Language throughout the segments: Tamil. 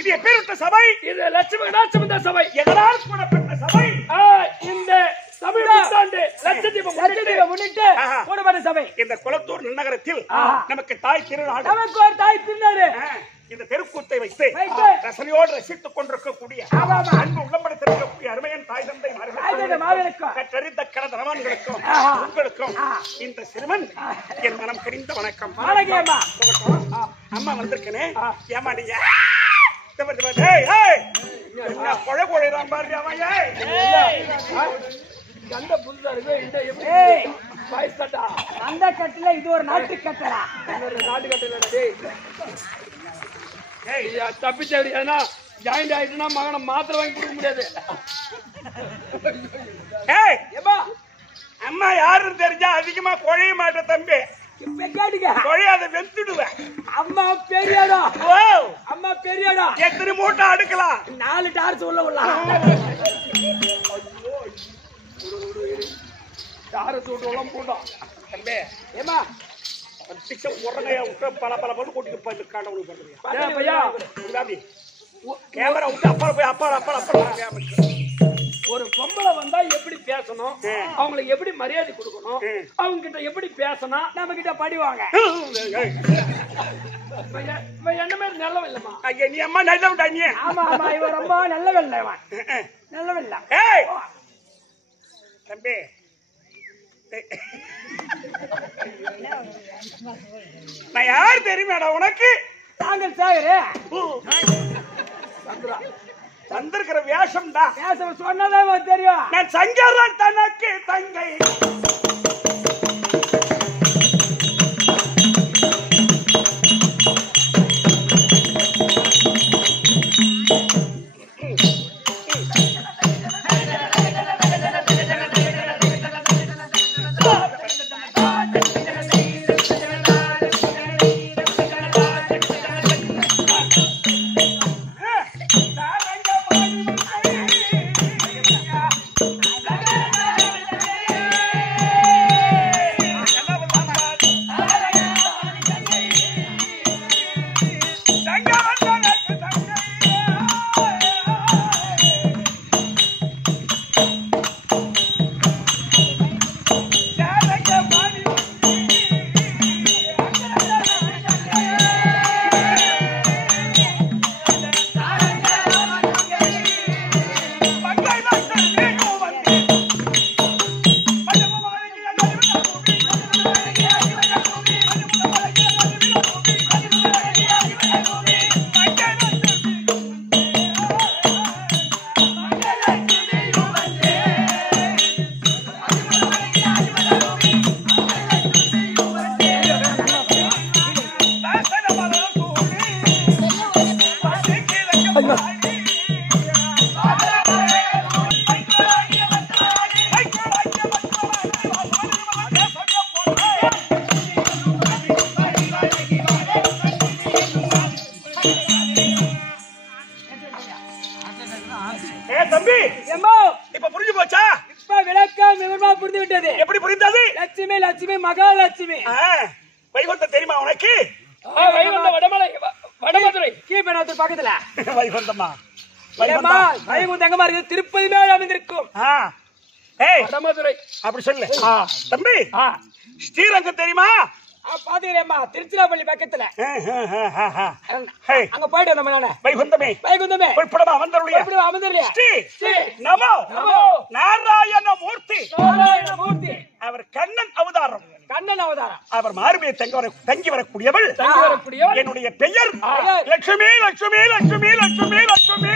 இது எப்பேற்பட்ட சபை? இது லட்சுமி கடாட்சம் சபை. எதனால் கூடப்பட்ட சபை? இந்த தமிழ் புத்தாண்டு லட்சதீபம் முன்னிட்டு கூடப்பட்ட சபை. இந்த குளத்தூர் நகரத்தில் நமக்கு தாய் திருநாடு, நமக்கு ஒரு தாய் திருநாடு. இந்த தெருக்கூத்தை வைத்து ரசனையோடு ரசித்துக் கொண்டிருக்கக்கூடிய அன்பு உள்ளம்படுத்திருக்கக்கூடிய அருமையன் தாய் தந்தை மார்களுக்கும் கற்றறிந்த கடதனவான்களுக்கும் உங்களுக்கும் இந்த சிறுவன் என் மனம் கரிந்த வணக்கம். அம்மா வந்திருக்கனே, ஏமா நீங்க கொழை கொழைதான் பாரு அந்த புதுசா இருக்கு. அந்த கட்டில இது ஒரு நாட்டு கட்டலா, நாட்டு கட்டல தப்பிச்சடி. ஏன்னா ஜாயிண்ட் ஆயிட்டுனா மகனை மாத்திரை வாங்கி கொடுக்க முடியாது. அம்மா யாருன்னு தெரிஞ்சா அதிகமா குழைய மாட்டேன் தம்பி. குழையாத வெந்துடுவேன். அம்மா பெரியாடா, அம்மா பெரியாடா. எத்தனை மூட்டை அடுக்கலாம்? 4 டார்ச் உள்ள உள்ளாம். டார்ச் விட்டுலாம் போட்டோம் தம்பி. ஏமா உரங்கையா விட்டு பல பல பண்ணு கூட்டிட்டு கேமரா விட்டு அப்பா போய் அப்பா அப்பா அப்பா. ஒரு பொம்பளை வந்தா எப்படி பேசணும், அவங்களுக்கு எப்படி மரியாதை கொடுக்கணும், அவங்க கிட்ட எப்படி பேசணும், நம்ம கிட்ட படிவாங்க. என்ன மாதிரி நல்லவன் இல்லம்மா. நீ அம்மா நல்லவன்டா நீ. ஆமா ஆமா, இவன் ரொம்ப நல்லவன் இல்லை. நல்லவன் இல்ல தம்பி. நான் யார் தெரியுமாடா உனக்கு? தாங்கள் சாகரே வந்திருக்கிற வேஷம் தான். வேஷம் சொன்னதான் தெரியும். நான் சங்கரன் தனக்கு தங்கை. தம்பி இப்ப புரிஞ்சு போச்சா? இப்ப விளக்கம் விவரமா புரிந்து விட்டது. எப்படி புரிந்தது? லட்சுமி லட்சுமி மகாலட்சுமி. வைகுண்டம் தெரியுமா உனக்கு? வைகுண்டம் வடமதுரை கீழ்பெண்ணாத்தூர் பக்கத்துல. வைகுண்டமா? வைகுண்டம் எங்கமா இருக்கு? திருப்பதி மேல அமைந்திருக்கும். வடமதுரை அப்படி சொல்லு தம்பி. ஸ்ரீரங்கம் தெரியுமா? பாத்துக்கிறேம்மா, திருச்சிராப்பள்ளி பக்கத்துல. அங்க போயிட்டு வந்தோம். வைகுந்தமே வைகுந்தமே அமர்ந்தருளிய ஸ்ரீ நமோ நாராயண மூர்த்தி. அவர் கண்ணன் அவதாரம். கண்ணன் அவதாரம். அவர் மார்பிலே தங்கி வரக்கூடியவள். என்னுடைய பெயர் லட்சுமி லட்சுமி லட்சுமி லட்சுமி லட்சுமி.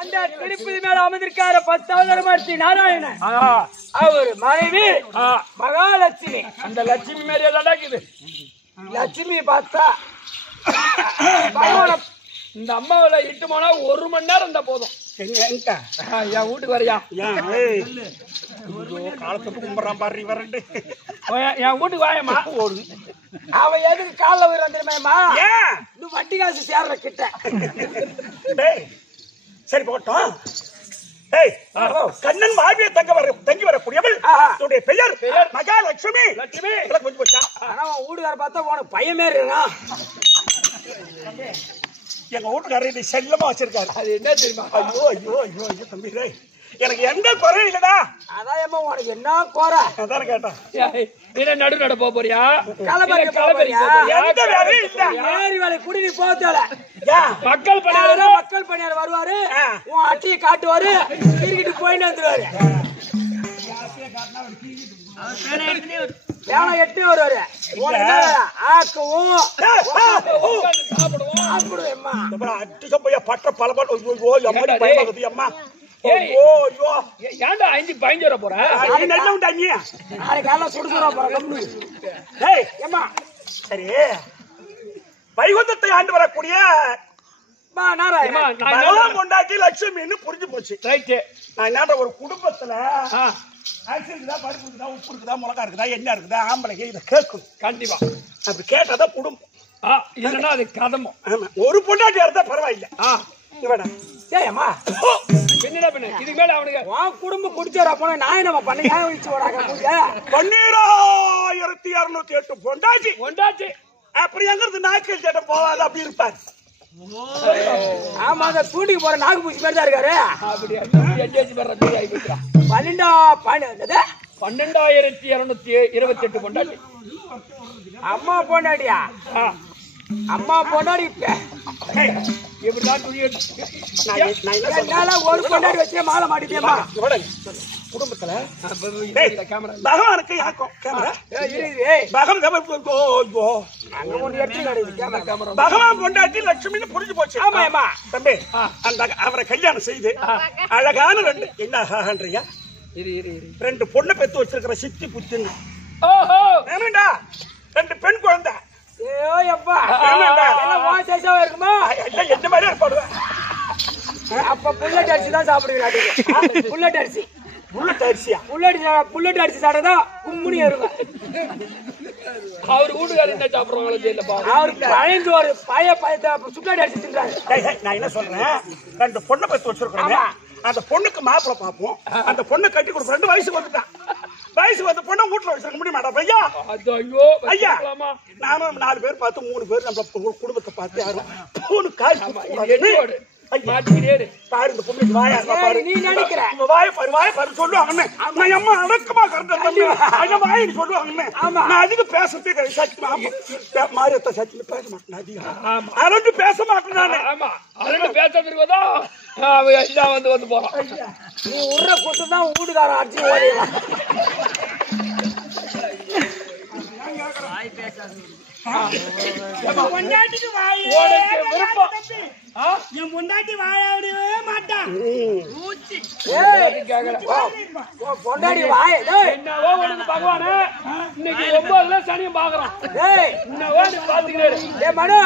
அந்த திருப்பதி மேல அமர்ந்திருக்காரு 10வது மூர்த்தி நாராயணன். அவர் மனைவி மகாலட்சுமி. அந்த லட்சுமி மாதிரியே நடக்குது. லட்சுமி பார்த்தா இந்த அம்மாவில இட்டு போனா 1 மணி நேரம் இருந்தா போதும். என் வீட்டுக்கு வரையா? காலத்துக்கு கும்பிட்றான் பாரு வரண்டு. என் வீட்டுக்கு வாயம்மா. அவன் எதுக்கு காலில் உயிர் வந்துருமேம்மா? இன்னும் வட்டி காசு சேர்ற கிட்ட. சரி போட்டோம். கண்ணன் மார்பிலே தங்கி வரக்கூடியவள். என்னுடைய பெயர் மகாலட்சுமி. லட்சுமி கொஞ்சம் போச்சா? ஆனா உன் வீட்டுக்கார பார்த்தா உனக்கு பையன் மாரி இருக்கான். எங்க வீட்டுக்காரர் இதை செல்லமா வச்சிருக்காரு. அது என்ன தெரியுமா? ஐயோ ஐயோ ஐயோ ஐயோ தம்பி டேய், எனக்கு எந்த குறையும் இல்லடா. அதான் ஏமா உனக்கு என்ன குறை? அதான கேட்டேன். என்ன நடு போக போறியா? களபதி களபதி எந்த வேலையும் இல்ல. ஏரி வேலை குடி நீ போத்தல. மக்கள் பணியாளர் மக்கள் பணியாளர் வருவாரு, உன் அட்டையை காட்டுவாரு, திருக்கிட்டு போயிட்டு வந்துருவாரு. வேலை எட்டு வருவாரு. ஆக்கவும் சாப்பிடுவேம்மா. அடிச்ச போய் பட்ட பலபல் எம்மாடி பயமாகுது அம்மா. ஏன்டா 5-15 போற? நல்ல உண்டா நீ? நாளைக்கு காலைல சுடுசுறா போற. ஏம்மா சரி, வைகுந்தத்தை ஆண்டு வரக்கூடிய கொண்டாட்டி லட்சுமின்னு புரிஞ்சு போச்சு. நான் என்ன ஒரு குடும்பத்துல அரிசி இருக்குதா, பருப்பு இருக்குதா, உப்பு இருக்குதா, மிளகா இருக்குதா, என்ன இருக்குதா, ஆம்பளைங்க இதை கேட்கும். கண்டிப்பா அப்படி கேட்டாதான் குடும்பம். இல்லன்னா அது கதமம். ஆமா, ஒரு பொண்டாட்டியா இருந்தா பரவாயில்ல. சரிம்மா, என்னடா பண்ணு இதுக்கு மேல அவனுக்கு உன் குடும்பம் குடிச்சாரா போனா நான் நம்ம பண்ண வச்சு வராங்க. 12,208 பொண்டாட்டி கொண்டாச்சு. அப்படி எங்கிறது நாய்க்கல் சேட்டம் போவாது அப்படி இருப்பாரு. ஆமா, அந்த தூண்டிக்கு போற நாகு பூச்சி மாதிரி தான் இருக்காரு. அப்படியா? 12,228 கொண்டாடி. அம்மா பொண்டாடியா? அம்மா பொண்டாடி எப்படிதான் துணி ஒரு பொண்டாடி வச்சே மாலை மாட்டிட்டேமா. குடும்பத்துல பகவானுக்கு யாக்கும் பகவான் பொண்டாட்டி லட்சுமின்னு புரிஞ்சு போச்சு. ஆமா தம்பி, அந்த அவரை கல்யாணம் செய்து அழகான 2 என்ன ஆகன்றியா 2 பொண்ணை பெத்து வச்சிருக்கிற சித்தி புத்தின்னு. வேணும்டா 2 பெண் குழந்தை. இருக்குமா? என்ன மாதிரி இருப்பாடு. அப்ப புல்லட் அரிசி தான் சாப்பிடுவீங்க. புல்லட் அரிசி. புல்லட் அரிசியா? புல்லட் அரிசி சாப்பிட்டதான் கும்முனி வருவேன். அவர் வீட்டுக்காரர் என்ன சாப்பிடுறாங்களோ தெரியலப்பா. அவருக்கு பழைந்து ஒரு பயத்தை சுக்காடி அரிசி தின்றாரு. நான் என்ன சொல்றேன், 2 பொண்ணை பெத்து வச்சிருக்கோம். அந்த பொண்ணுக்கு மாப்பிளை பார்ப்போம். அந்த பொண்ணை கட்டி கொடுக்க 2 வயசுக்கு வந்துட்டான். வயசுக்கு வந்த பொண்ணை வீட்டுல வச்சிருக்க முடியுமாடா ஐயா? ஐயா, நானும் 4 பேர் பார்த்து 3 பேர் நம்ம குடும்பத்தை பார்த்து யாரும் பொண்ணு காய் பாரு. இந்த பொண்ணு வாயா பாரு. நீ நினைக்கிற வாய பாரு சொல்லுவாங்கன்னு நான் அம்மா அடக்கமா கரெக்டா வாயின்னு சொல்லுவாங்கன்னு. நான் அதிகம் பேசுறதே சத்தியமா மாரியத்தை சத்தியமா பேச மாட்டேன். அதிகம் அரண்டு பேச மாட்டேன் நானு. ஆமா, அரண்டு பேசுறதுக்குதா வந்து போறான். நீ உள்ள கூட்டுதான் வீட்டுக்காரன் அடிச்சு ஓடிடலாம். என் பொண்டாட்டி வாயாடவே மாட்டான். பொண்டாடி வாய என்னவோ உனக்கு பகவானே இன்னைக்கு 9ல சனியும் பாக்குறான். என்னவோ நீ பாத்துக்கிறே மனு.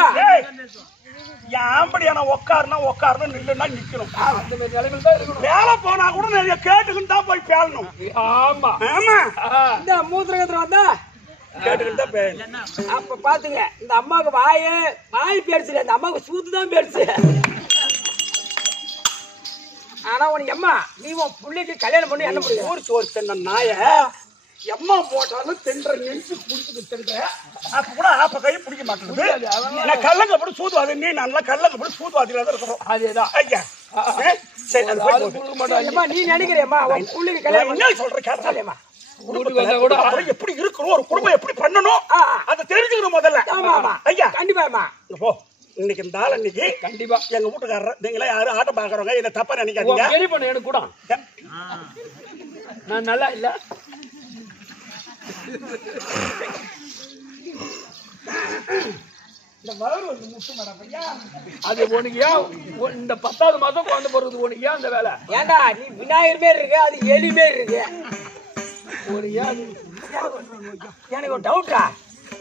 ஆம்படியான உட்காரணும் நில்லுன்னா நிக்கணும். அந்த மாதிரி நிலைமையில தான் இருக்கணும். வேலை போனா கூட நிறைய கேட்டுக்கிட்டு தான் போய் பேசணும். ஆமா ஆமா, இந்த மூத்திரத்துல வந்தா கேட்டுக்கிட்டு தான் பேசணும். அப்ப பாத்துங்க, இந்த அம்மாவுக்கு வாய் பேருச்சு, அந்த அம்மாவுக்கு சூத்து தான் பேருச்சு. ஆனா உனக்கு அம்மா நீ உன் பிள்ளைக்கு கல்யாணம் பண்ணி என்ன முடியும்? ஊர் சோறு தின்ன நாய எம்மா போட்டாலும் தின்ற நெஞ்சு குடிச்சுட்டு தின்ற. அப்ப கூட அப்ப கை பிடிக்க மாட்டேங்குது. நான் கல்லங்க போட்டு சூதுவாதி, நீ நல்லா கல்லங்க போட்டு சூதுவாதியில தான் இருக்கணும். அதேதான் ஐயா. சரி, நீ நினைக்கிறேம்மா உன் பிள்ளைக்கு கல்யாணம் என்ன சொல்ற கேட்டாலேமா கூட எப்படி இருக்கணும், ஒரு குடும்பம் எப்படி பண்ணணும் அதை தெரிஞ்சுக்கணும் முதல்ல. ஐயா கண்டிப்பா போ. இன்னைக்கு இந்த ஆள் இன்னைக்கு கண்டிப்பா எங்க வீட்டுக்காரர் நீங்களே யாரும் ஆட்டம் பாக்குறவங்க இதை தப்பா நினைக்காதீங்க. சரி பண்ண எனக்கு கூட நான் நல்லா இல்ல. அது உனக்கு ஏன் இந்த 10வது மாசம் குழந்தை போறது உனக்கு ஏன் அந்த வேலை? ஏண்டா நீ விநாயகர் மாரி இருக்கு, அது எலி மாரி இருக்கு. எனக்கு ஒரு டவுட்டா,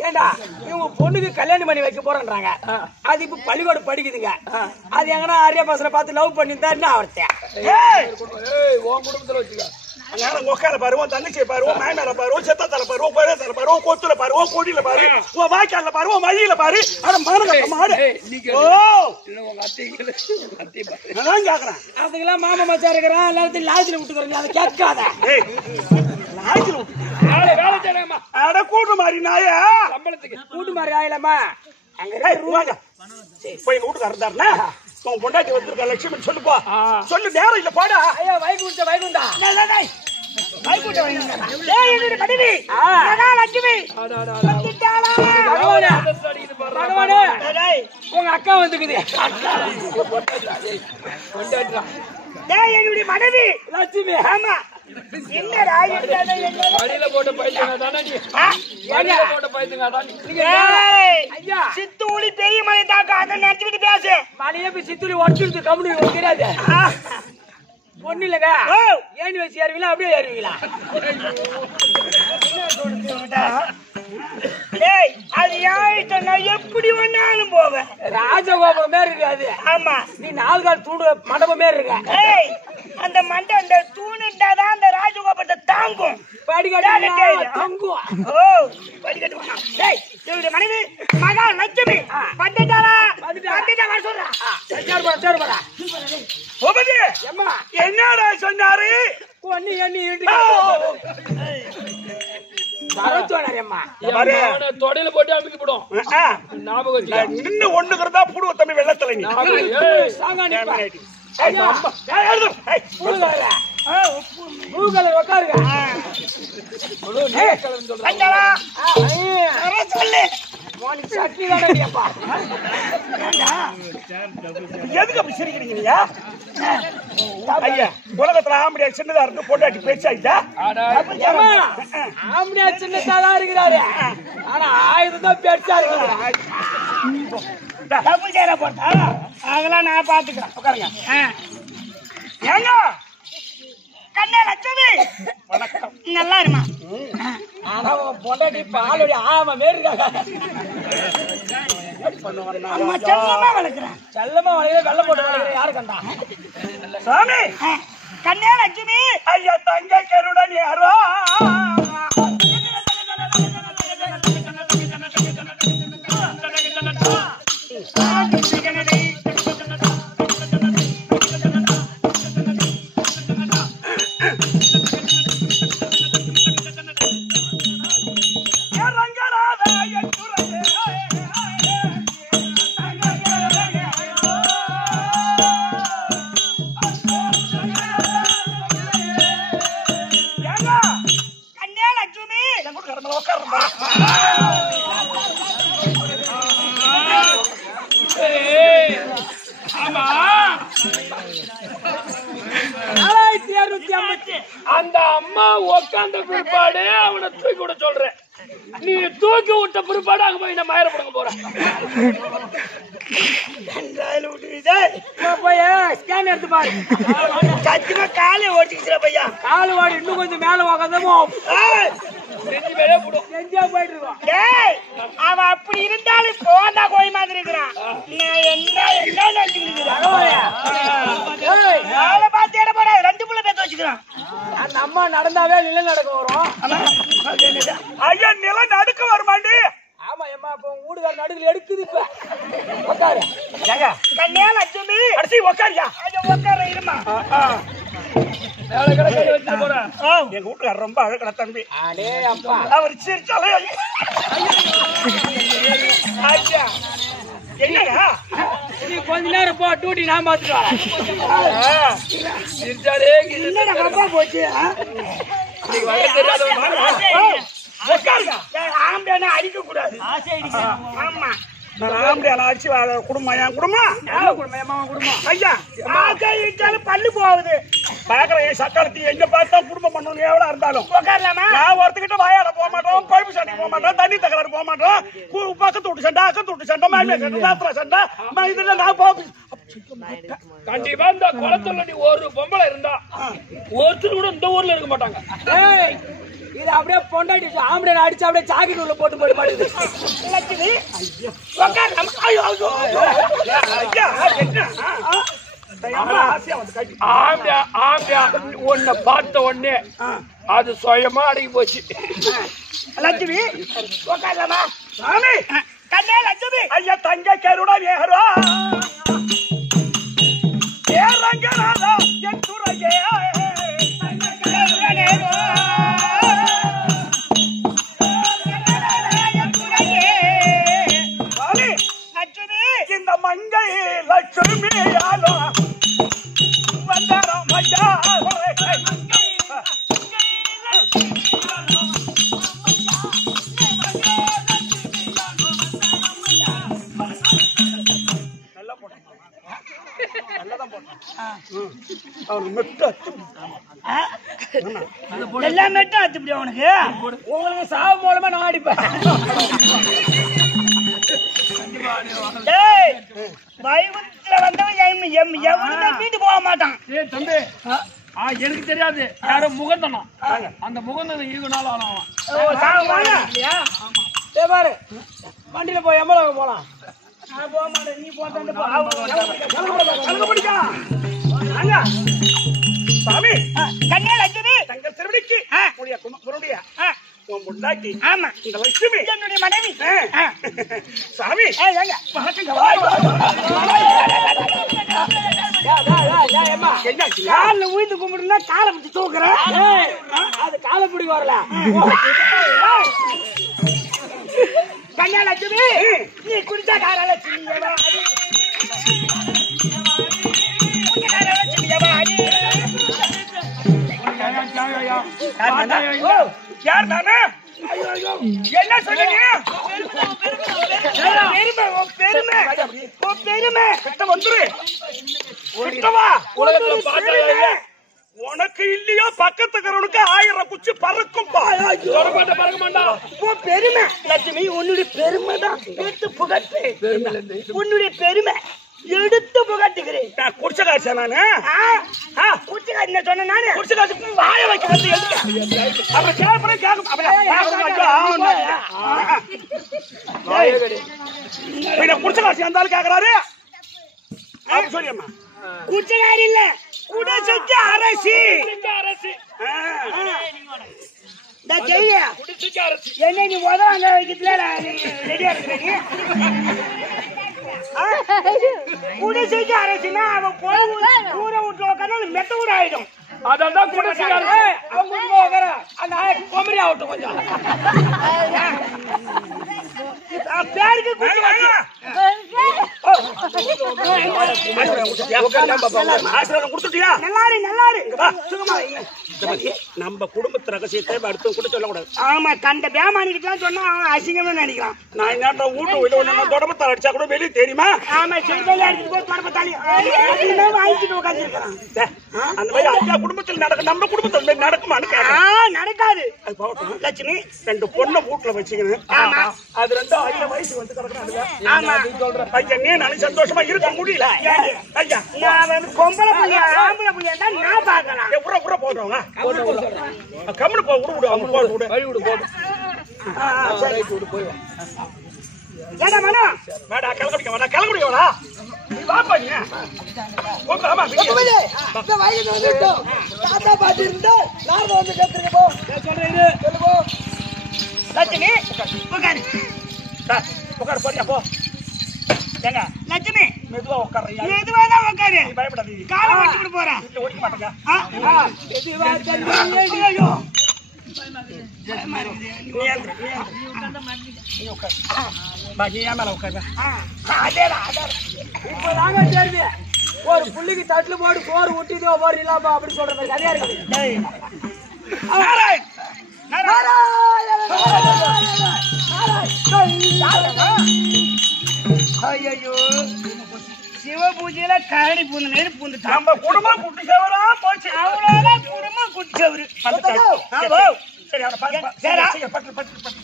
ஏண்டா இவங்க பொண்ணுக்கு கல்யாணம் பண்ணி வைக்க போறேன்றாங்க. அது இப்ப பள்ளிக்கூடம் படிக்குதுங்க. அது எங்கன்னா ஆரியா பசங்களை பார்த்து லவ் பண்ணிருந்தா என்ன அவர்த்தேன்? உன் குடும்பத்துல வச்சுக்க. உக்கால பாரு, உன் தங்கச்சியை பாரு, உன் மாயனால பாரு, உன் செத்தத்தால பாரு, உன் பழத்தால பாரு, உன் கொத்துல பாரு, உன் கொடியில பாரு, உன் வாய்க்கால பாரு, உன் மழியில பாரு. அதுக்கெல்லாம் மாமா மச்சா இருக்கிறான், எல்லாத்தையும் லாஜில விட்டுக்கிறீங்க, அதை கேட்காத. கூட்டு மாதிரி நாய கூட்டு மாதிரி ஆயிலமா வாங்க போய் எங்க வீட்டுக்கு இருந்தாருன்னா உன் பொண்டாட்டி வந்திருக்க லட்சுமி சொல்லுப்பா சொல்லு நேரம் இல்ல போடா ஐயா வைகுண்டா வைகுண்டா உங்க அக்கா வந்துக்குது என்னுடைய மனைவி லட்சுமி ஆமா என்னடா வழியில போட்டு சித்தூளி பெரிய மலை தாக்க அதை நினைச்சுட்டு பேசு மலையே போய் சித்தூளி உடச்சிருக்கு கம்பெனி தெரியாது ஒண்ணு இல்லங்க ஏணி வச்சு ஏறுவீங்களா அப்படியே ஏறுவீங்களா அது நான் எப்படி வேணாலும் போவேன் ராஜகோபுரம் மாரி இருக்காது ஆமா நீ 4 கால் தூண்டு மண்டபம் மாரி இருக்க அந்த மண்டபம் அந்த தூணுட்டாதான் அந்த ராஜகோபுரத்தை தாங்கும் படிக்கட்டு தாங்கும் படிக்கட்டு மனைவி மகா லட்சுமி வந்துட்டாரா வர சொல்றா என்னடா சொன்னாரு ஒண்ணு எண்ணி தொடையில போட்டு அமைக்க போடும் நின்னு ஒண்ணுக்கிறதா புடுவ தம்பி வெள்ளத்துல எதுக்கு அப்படி சிரிக்கிறீங்க ஐயா உலகத்துல ஆம்படியா சின்னதா இருக்கு பொண்டாட்டி பேச்சாயிட்டா ஆம்படியா சின்னதாதான் இருக்கிறாரு ஆனா ஆயுதம் தான் பெருசா இருக்கிறாரு அதெல்லாம் நான் பாத்துக்கிறேன் உட்காருங்க ஏங்க கண்ணே லட்சுமி வணக்கம் நல்லா இருமா ஆனா பொண்டாட்டி பாலுடைய ஆமா மாரி இருக்காங்க செல்லமா வளர்க்கிறேன் செல்லமா வளர்க்கிற வெள்ளை போட்டு வளர்க்கிற யாரு கண்டா சாமி கண்ணே லட்சுமி ஐயா தங்க கருடன் யாரோ அந்த அம்மா உட்காந்த பிற்பாடு அவனை தூக்கி விட சொல்றேன் நீ தூக்கி விட்ட பிற்பாடு அங்க போய் நான் மயிர போடுங்க போறேன் ஸ்கேன் எடுத்து பாரு சத்தியமா காலை ஓட்டிக்கிற பையா காலை ஓடி இன்னும் கொஞ்சம் மேல உக்காந்தமோ அவன் அப்படி இருந்தாலும் போந்தா கோய் மாதிரி இருக்கிறான் ரெண்டு புள்ள பேத்து வச்சுக்கிறான் அந்த அம்மா நடந்தாவே நில நடக்க வரும் ஐயா நில நடுக்க வருமாண்டி ஆமா அம்மா இப்ப ஊடுகார நடுவில் எடுக்குது இப்ப உட்காரு கண்ணியா லட்சுமி அரிசி உட்காரியா உட்கார இருமா எங்க வீட்டுக்காரர் ரொம்ப அழகடா தம்பி அவர் சிரிச்சாலே ஐயா என்னடா நீ கொஞ்ச நேரம் போ டூட்டி நான் பாத்துட்டு வரேன் சிரிச்சாலே என்னடா கப்பா போச்சு நீ வர தெரியாதவன் ஆம்பளை அடிக்க கூடாது ஆமா அடிச்சு குடும்பம் என் குடும்பம் ஐயா பள்ளி போகுது பாக்குறேன் சக்காலத்தி எங்க பார்த்தா குடும்பம் பண்ணணும் எவ்வளவு இருந்தாலும் நான் ஒருத்துக்கிட்ட வாயாட போக மாட்டோம் பழுப்பு சண்டை போக மாட்டோம் தண்ணி தகராறு போக மாட்டோம் பக்கத்து விட்டு சண்டை அக்கத்து விட்டு சண்டை மாமியா சண்டை சாத்திர சண்டை இதுல நான் போக கண்டிப்பா இந்த குளத்துல நீ ஒரு பொம்பளை இருந்தா ஒருத்தர் கூட இந்த ஊர்ல இருக்க மாட்டாங்க இது அப்படியே பொண்டாட்டி ஆம்பளை அடிச்சு அப்படியே சாக்கெட் உள்ள போட்டு போட்டு பாடுது உன்னை பார்த்த உடனே அது சுயமா அடங்கி போச்சு லட்சுமி கண்ணே லட்சுமி ஐயா தங்க கருடா ஏறா ஏறங்கராதா என் துறையே மங்கை லட்சுமியாலோ வந்தாரம் ஐயா எல்லாம் மெட்டு அத்துப்படி அவனுக்கு உங்களுக்கு சாவு மூலமா நான் அடிப்பேன். வைகுத்துல வந்தவன் எவனுமே வீட்டு போக மாட்டான். தம்பி எனக்கு தெரியாது யாரும் முகந்தனம் அந்த முகந்தனம் இருநாள் ஆனவன் பாரு வண்டியில போய் எவ்வளவு போலாம் போக மாட்டேன் நீ போட்டு சாமி கண்ணே லட்சுமி தங்கள் திருவடிக்கு குருடைய முன்னாடி ஆமா இந்த லட்சுமி என்னுடைய மனைவி சாமி கால உயிர்ந்து கும்பிடுனா காலை பிடிச்சி தூக்குறேன் அது காலை பிடி வரல கண்ணா லட்சுமி நீ குடிச்சா கார லட்சுமி யார் நானே என்ன சொல்லுங்க பெருமை கிட்ட வந்துரு கிட்டவா உலகத்துல பார்த்தா உனக்கு இல்லையோ பக்கத்துக்கிறவனுக்கு 1000 குச்சி பறக்கும் பறக்க மாட்டா பெருமை லட்சுமி உன்னுடைய பெருமை தான் எடுத்து புகட்டு உன்னுடைய பெருமை எடுத்து புகட்டுகிறேன். நான் குடிச்ச காய்ச்சா நானு குடிச்ச காய்ச்சி சொன்ன நானு குடிச்ச காய்ச்சி வாய வைக்க வந்து அப்புறம் கேட்க குடிச்ச காய்ச்சி இருந்தாலும் கேக்குறாரு சொல்லியம்மா குடிச்சகாரி இல்ல குடிசைக்கு அரசி என்ன நீ உதவாங்க வைக்கிறதுல ரெடியா இருக்கிற குடிசைக்கு அரசினா அவன் ஊரை வீட்டுல உட்காந்து மெத்த ஊர் ஆயிடும். அதான் குடிசைக்காரன் அந்த கொமரி ஆகட்டும் கொஞ்சம் பேருக்கு கொடுத்துட்டியா நல்லாரு நல்லாரு நம்ம குடும்பத்து ரகசியத்தை அடுத்து கூட சொல்லக்கூடாது. ஆமா கண்ட பேமானிக்கிட்டு சொன்னா அவன் அசிங்கமே நினைக்கிறான். நான் என்ன வீட்டு தொடப்பத்தால் அடிச்சா கூட வெளியே தெரியுமா? ஆமா சிறுதலை அடிச்சுட்டு போய் தொடப்பத்தாலி வாங்கிட்டு உட்காந்து இருக்கிறான். அந்த மாதிரி ஐயா குடும்பத்தில் நடக்கும் நம்ம குடும்பத்தில் நடக்குமான்னு நடக்காது. அது போகட்டும் லட்சுமி 2 பொண்ணை வீட்டுல வச்சுக்கணும். அது 2 5 வயசு வந்து கிடக்குறாங்க. ஐயா நீ நானும் சந்தோஷமா இருக்க முடியல. ஐயா நான் வந்து பொம்பளை புள்ளியா ஆம்பளை புள்ளியா தான் நான் பாக்கலாம். உர போடுறவங்க கம்முனு போ விடு அவங்க போடு விடு வழி விடு போடு ஏடா மனோ வாடா கலகுடிக்க வாடா நீ வா பாருங்க போங்க ஆமா இந்த வயலுக்கு வந்துட்டோம் தாத்தா பாட்டி இருந்தா நாரத வந்து கேட்றீங்க போ சொல்றேன் சொல்லுங்க லட்சுமி உட்கார் போறியா போ ஏங்க லட்சுமி மெதுவா உட்கார்றியா மெதுவா தான் உட்காரு நீ பயப்படாதீங்க காலை ஓட்டிட்டு போறா இல்ல ஓடிக்க மாட்டேங்க மெதுவா தண்ணி ஐயோ இப்பதாங்க தெரியுது ஒரு புள்ளிக்கு தட்டுல போட்டு சோறு ஊட்டிதோ போர் இல்லாம அப்படி சொல்றது கதையா இருக்குது. ஐயோ சிவ பூஜையில கரடி பூந்த நேரு பூந்துட்டான். நம்ம குடும்பம் குட்டி சேவரா போச்சு. அவ்வளவுதான் குடும்பம் குட்டி சேவரு. சரி அவனை பாத்து பட்டு பட்டு பட்டு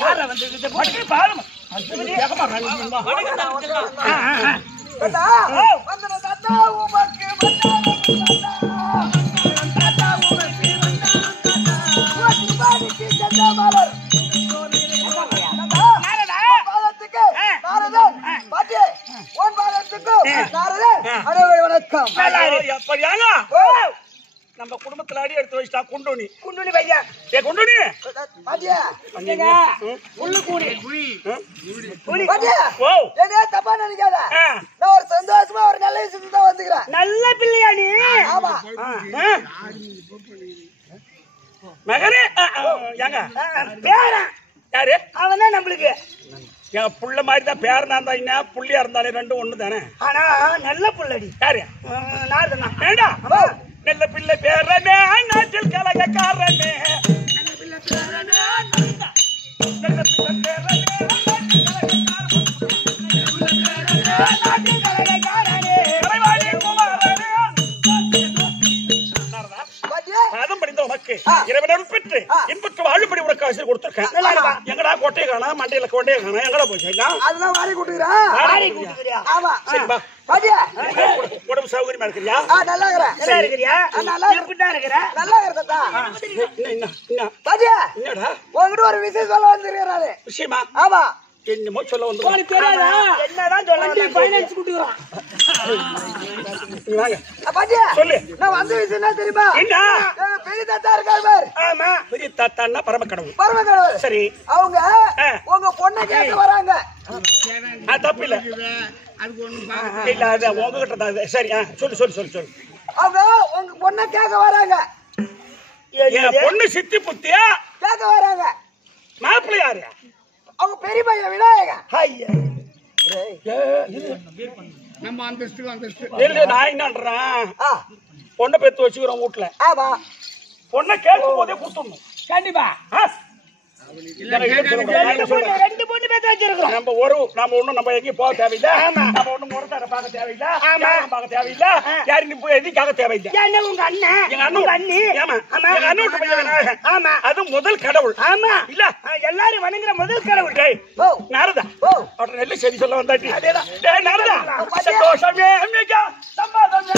யார வந்து பட்டு பாருமா நம்ம குடும்பத்துல அடி எடுத்து வச்சிட்டா குண்டுனி குண்டுனி பையா ஏ குண்டுனி பாத்தியா புல்லு கூடி கூடி ஓ ஏதே தப்பா நினைக்காத நான் ஒரு சந்தோஷமா ஒரு நல்ல விஷயத்துக்கு தான் வந்துக்கிறேன். நல்ல பிள்ளையா நீ? ஆமா மகனே ஏங்க பேரன் யாரு அவன் தான் நம்மளுக்கு என் புள்ள மாதிரி தான் பேரனா இருந்தா என்ன புள்ளியா இருந்தாலே ரெண்டும் ஒண்ணு தானே. ஆனா நல்ல புள்ளடி யாரு நார்தனா வேண்டாம் நல்ல பிள்ளை பேரனே நாட்டில் கலகக்காரனே நல்ல பிள்ளை பேரனே நாட்டில் கலகக்காரனே பாதம் படிந்த உனக்கு இறைவன் பெற்று இன்புற்று வாழும்படி உனக்கு ஆசிரியர் கொடுத்திருக்கேன். எங்கடா கொட்டையை காணா மண்டையில கொண்டையை காணா எங்கடா போச்சு அதெல்லாம் வாரி கூட்டுக்கிறா. ஆமா சரிப்பா பாத்தியா உடம்பு சௌகரியமா இருக்கிறியா? நல்லா இருக்கிறியா? நல்லா இருக்கிறதா? பாத்தியா என்னடா உங்ககிட்ட ஒரு விஷயம் சொல்ல வந்துருக்காரு. விஷயமா? ஆமா என்னமோ சொல்ல வந்து என்னதான் சொல்ல ஃபைனான்ஸ் குடுக்குறான். பாத்தியா சொல்லு நான் வந்த விஷயம் என்ன தெரியுமா? என்ன பெரிய தாத்தா இருக்காரு பாரு. ஆமா பெரிய தாத்தான்னா பரமக்கடவுள். பரமக்கடவுள் சரி. அவங்க உங்க பொண்ணை கேட்க வராங்க. தப்பு இல்ல அதுக்கு ஒண்ணு இல்ல அது உங்ககிட்ட தான். சரி சொல்லு அவங்க உங்க பொண்ணை கேட்க வராங்க. என் பொண்ணு சித்தி புத்தியா கேட்க வராங்க. மாப்பிள்ளை யாரு? அவங்க பெரிய பையன் விநாயகன். நம்ம அந்தஸ்து இல்ல நான் என்னன்றேன் பொண்ணை பெத்து வச்சுக்கிறோம் வீட்டுல. ஆமா பொண்ணை கேட்கும் போதே கொடுத்துடணும். கண்டிப்பா ரெண்டு பொண்ணு பேத்து வச்சிருக்கோம். நம்ம ஒண்ணும் நம்ம எங்கேயும் போக தேவையில்லை. நம்ம ஒண்ணும் முறத்தார பார்க்க தேவையில்லை. பார்க்க தேவையில்லை. யாரும் நீ போய் எதுக்காக தேவையில்லை. உங்க அண்ணன் எங்க அண்ணன் அண்ணி எங்க அண்ணன் ஆமா அது முதல் கடவுள். ஆமா இல்ல எல்லாரும் வணங்குற முதல் கடவுள். நாரதா அவட்ட நல்ல செய்தி சொல்ல வந்தாட்டி நாரதா சந்தோஷமே அம்மிக்கா சம்பாதமே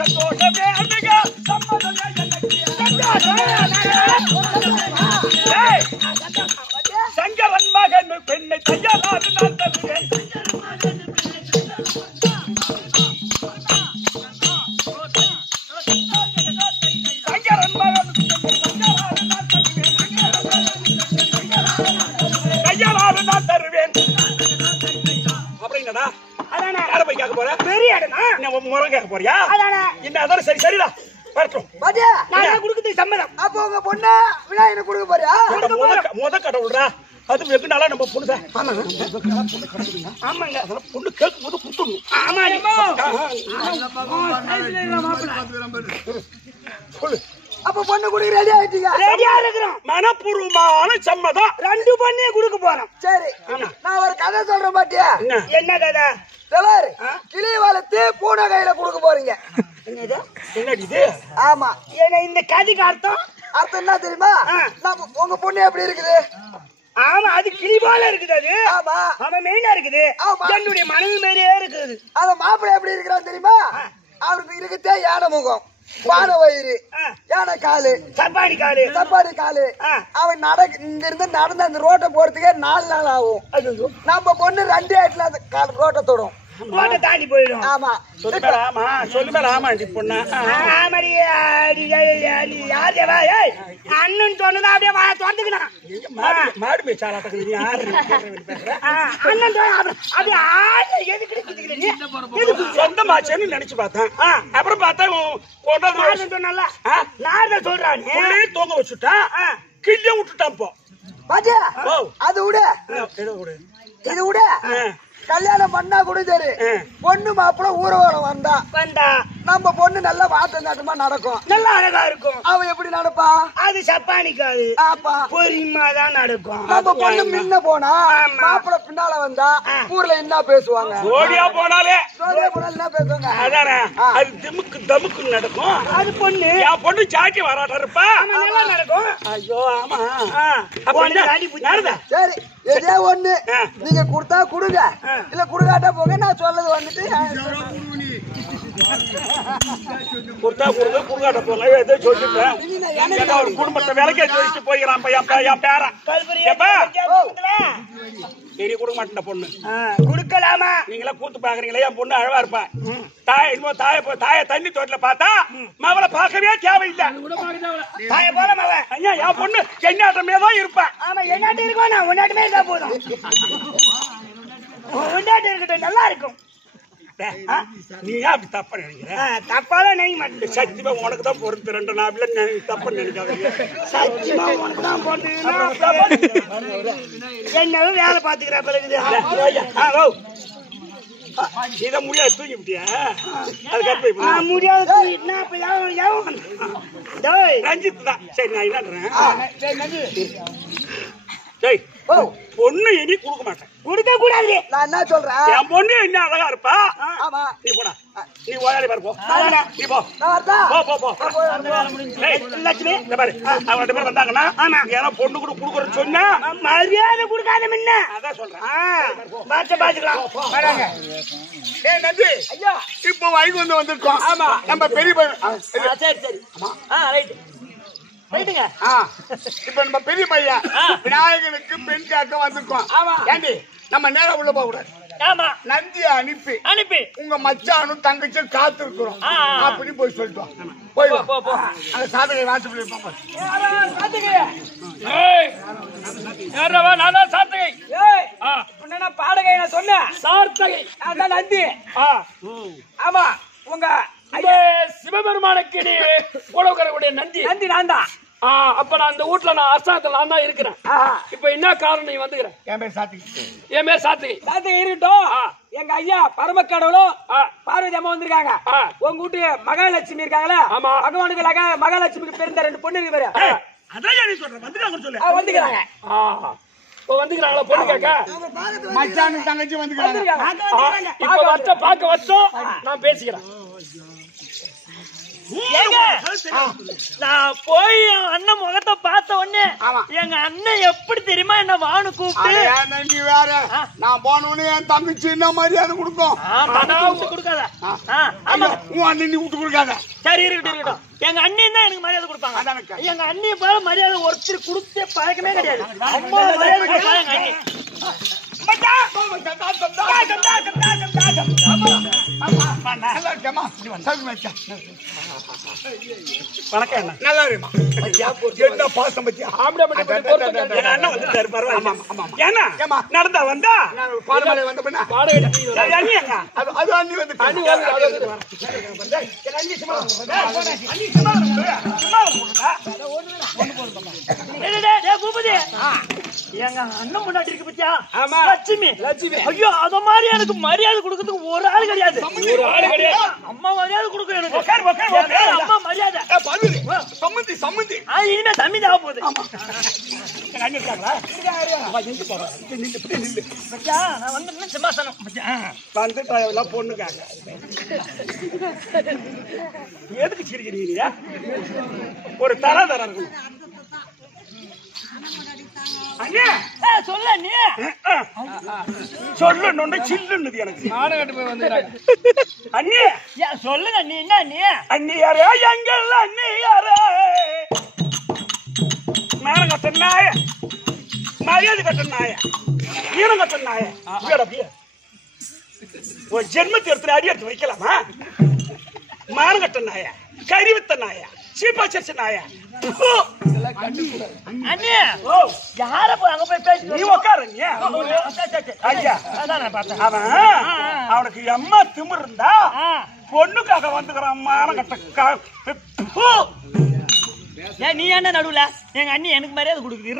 சந்தோஷமே அம்மிக்கா சம்பாதமே சங்கரன் மகன் பெண்ணை தையலாறு நான் தருவேன். சங்கரன் மகன் தையலாறு நான் தருவேன். அப்படிங்கடா அதானே யார போய் கேட்க போற? பெரிய இடமா முறை கேட்க போறியா? என்ன அதான் சரிடா நான் குடுக்குறது சம்மதம். அப்போ உங்க பொண்ணு விநாயகனுக்கு கொடுக்க போறியா? முத கடவுள்டா அது வெகு நாளா நம்ம பொண்ணு. ஆமாங்க பொண்ணு கேட்கும் போது கொடுத்துடணும். சொல்லு அப்ப பொண்ணு குடுக்க ரெடி ஆயிட்டீங்க? ரெடியா இருக்கிறோம். மனப்பூர்வமான சம்மதம். ரெண்டு பொண்ணையும் கொடுக்க போறோம். சரி நான் ஒரு கதை சொல்றேன் பாட்டியா. என்ன கதை? கிளி வளர்த்து பூனை கையில கொடுக்க போறீங்க. என்னது? ஆமா இந்த கதைக்கு அர்த்தம் என்ன தெரியுமா? உங்க பொண்ணு எப்படி இருக்குது? ஆமா அது கிளி போல இருக்குது. அது ஆமா அவன் மெயினா இருக்குது. என்னுடைய மனைவி மாதிரியே இருக்குது. அந்த மாப்பிள்ளை எப்படி இருக்கிறான் தெரியுமா? அவருக்கு இருக்குதே யானை முகம், பானை வயிறு, யானை காலு, சப்பாடி காலு. அவன் இங்க இருந்து நடந்து அந்த ரோட்டை போறதுக்கே 4 நாள் ஆகும். நம்ம பொண்ணு 2 ஆயிட்டுல அந்த ரோட்டை தொடும். ரோட்டை தாண்டி போயிடும். ஆமா சொல்லுமே ராமாண்டி பொண்ணு. அண்ணன் சொன்னதா அப்படியே வாய திறந்துக்கணும். மாடு மேய்ச்சாலாட்ட சொந்தமாச்சேன்னு நினைச்சு பார்த்தேன். அப்புறம் பார்த்தா சொல்றான் தூங்க வச்சுட்டான். கிள்ளிய விட்டுட்டான். பாத்தியா அது விட இது விட கல்யாணம் பண்ணா கூட சரி பொண்ணு மாப்பிள்ள ஊரவாரம் வந்தா நம்ம பொண்ணு நல்ல வாட்டம் நாட்டமா நடக்கும். நல்லா அழகா இருக்கும். அவன் எப்படி நடப்பா? அது சப்பானிக்காது. பொறுமையா தான் நடக்கும். நம்ம பொண்ணு முன்ன போனா மாப்பிள்ள பின்னால வந்தா ஊர்ல என்ன பேசுவாங்க? ஜோடியா போனாலே என்ன பேசுவாங்க? அதானே அது திமுக்கு தமுக்கு நடக்கும். அது பொண்ணு என் பொண்ணு சாக்கி வராட்டா இருப்பா. நல்லா நடக்கும். ஐயோ ஆமா சரி எதே ஒண்ணு நீங்க கொடுத்தா கொடுங்க, இல்ல குடுக்காட்டா போங்க. நான் சொல்றது வந்துட்டு கொடுத்தா கொடுங்க, குடுக்காட்ட போங்க. எதோ சொல்லிட்டேன். ஒரு குடும்பத்தை விலைக்கே சொல்லிட்டு போய்கிறான் என் பேரன். சரி கொடுக்க மாட்டேன் பொண்ணு. குடுக்கலாமா? நீங்களா கூத்து பாக்குறீங்களா? என் பொண்ணு அழகா இருப்பா. தாய தண்ணி தோட்டல பார்த்தா மவளை பார்க்கவே தேவையில்லை. தாய போல மவ ஐயா என் பொண்ணு எண்ணாட்டமே தான் இருப்பா. ஆமா எண்ணாட்டம் இருக்கும். நான் உன்னாட்டுமே இருந்தா போதும். உன்னாட்டம் இருக்கட்டும் நல்லா இருக்கும். நீ ஏன் அப்படி தப்பா நினைக்கிற? தப்பாதான் நினைக்க மாட்டேன். சத்தியமா உனக்கு தான் பொறுத்து 2 நாள் தப்பா நினைக்காதீங்க. சத்தியமா உனக்கு தான் போட்டு என்னவும் வேலை பாத்துக்கிற பிறகு இதை முடியாது தூங்கி விட்டியா? அது கற்பை முடியாது. ரஞ்சித் தான். சரி நான் என்னன்றேன், பொண்ணு இனி கொடுக்க மாட்டேன். குடுக்க கூடாது. நான் என்ன சொல்றேன், என் பொண்ணு என்ன அழகா இருப்பா. ஆமா நீ போடா, நீ ஓயாளி பாரு, போ நீ போ போ போ. லட்சுமி இந்த பாரு, அவங்க 2 பேர் வந்தாங்கன்னா ஏன்னா பொண்ணு கூட கொடுக்குறேன்னு சொன்னா மரியாதை கொடுக்காத முன்ன. அதான் சொல்றேன். பாத்துக்கலாம். நன்றி ஐயா இப்போ வயது வந்திருக்கோம். ஆமா நம்ம பெரிய பையன். சரி சரி ரைட் ரைட்டுங்க. இப்ப நம்ம பெரிய பையன் விநாயகனுக்கு பெண் கேட்க வந்திருக்கோம். ஆமா. ஏண்டி நம்ம நேரம் உள்ள போக கூடாது. ஆமா நந்தியை அனுப்பி உங்க மச்சானும் தங்கச்சும் காத்து இருக்கிறோம் அப்படி போய் சொல்லிட்டோம். போய் வா. போ அந்த சாதனை வாசி போய் யாரவா நான் தான் சாத்தகை. உன்ன பாடகை நான் சொன்னேன். சார்த்தகை. அதான் நந்தி. ஆமா உங்க சிவபெருமானுக்கு நீ உலகக்கூடிய நந்தி. நந்தி நான் தான். அப்ப நான் அந்த வீட்டுல நான் அஸ்தானத்துல நான் தான் இருக்கிறேன். இப்ப என்ன காரணம் நீ வந்துக்கிறேன்? என் பேர் சாத்தி. என் பேர் சாத்தகை. சாத்தகை இருக்கட்டும். எங்க ஐயா பரமக்கடவுளும் பார்வதி அம்மா வந்திருக்காங்க. உங்க வீட்டு மகாலட்சுமி இருக்காங்களா? ஆமா. பகவானுக்கு மகாலட்சுமிக்கு பிறந்த 2 பொண்ணு இருக்கு பாரு. அதான் நீ சொல்ற வந்துட்டாங்க சொல்லு. வந்துக்கிறாங்க. வந்துக்கிறாங்களா பொண்ணு கேட்க? மச்சானும் தங்கச்சி வந்துக்கிறாங்க. இப்ப வச்ச பாக்க வச்சோம் நான் பேசிக்கிறேன். நான் போய் அண்ணன் முகத்தை பார்த்த உடனே எங்க அண்ணன் எப்படி தெரியுமா என்ன வானு கூப்பிட்டு நீ வேற நான் போனோன்னு என் தங்கச்சி என்ன மரியாதை கொடுக்கும். கொடுக்காத. உன் அண்ணன் நீ விட்டு கொடுக்காத. சரி இருக்கட்டும். எங்க அண்ணன் தான் எனக்கு மரியாதை கொடுப்பாங்க. எங்க அண்ணிய போல மரியாதை ஒருத்தர் கொடுத்த பழக்கமே கிடையாது. அம்மா மரியாதை கொடுப்பாங்க எங்க அண்ணி. வணக்கம். நல்லா இருக்குமா? என்ன பாசம் பத்தியா? அண்ணன் வந்துட்டாரு. பரவாயில்ல. ஏன்னா நடந்தா வந்தா பாடமலை வந்த பின்ன அது அண்ணி வந்து எங்க அண்ணன் முன்னாடி இருக்கு பத்தியா? லட்சுமி. ஐயோ அத மாதிரி எனக்கு மரியாதை கொடுக்கறதுக்கு ஒரு ஆள் கிடையாது. அம்மா மரியாதை கொடுக்க எனக்கு. அம்மா மரியாதை சம்மந்தி இனிமே தம்பி தான் போகுது. நான் வந்து சிம்மாசனம் வந்துட்டா பொண்ணுக்காங்க. எதுக்கு சிரிக்கிறீங்க? ஒரு தரம் இருக்கணும். சொல்ல நீ சொல்லணும்னு சில்லுன்னு எனக்கு நாடகட்டு போய் வந்துக்கிறாங்க. அண்ணி சொல்லுங்க. நீ என்ன நீ அண்ணி யாரே எங்கள் அண்ணி யாரே மேலம் கட்ட நாய மரியாதை கட்ட நாய ஈரம் கட்ட நாய ஒரு ஜென்மத்தை எடுத்து அடி எடுத்து வைக்கலாமா? மானம் கட்ட நாய கறிவித்த நாய சீப்பா சர்ச்ச நாய. அண்ணே யார போய் அங்க போய் பேசி நீ உட்காருங்க. ஐயா அவன் அவனுக்கு எம்மா திமிர் இருந்தா பொண்ணுக்காக வந்துக்கிறான். மானம் கட்ட நீ என்ன நடுவுல எங்க அண்ணி எனக்கு மரியாதை கொடுக்குது.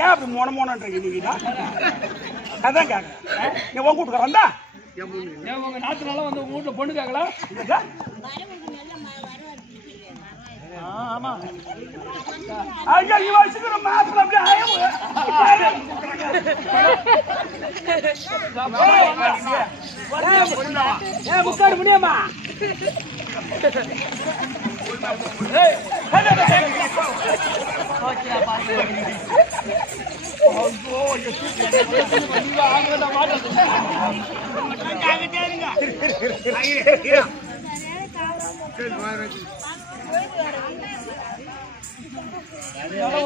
ஏன் அப்படி மோனன்றீங்க நீங்க? அதான் கேட்க நீ உன் கூட்டுக்க வந்தா உங்க நாட்டுனால வந்து உங்க வீட்டுல பொண்ணு கேட்கலாம். ஐயா இவ வச்சுக்கிற மாத்திரம் அப்படியே முக்காடு முடியுமா?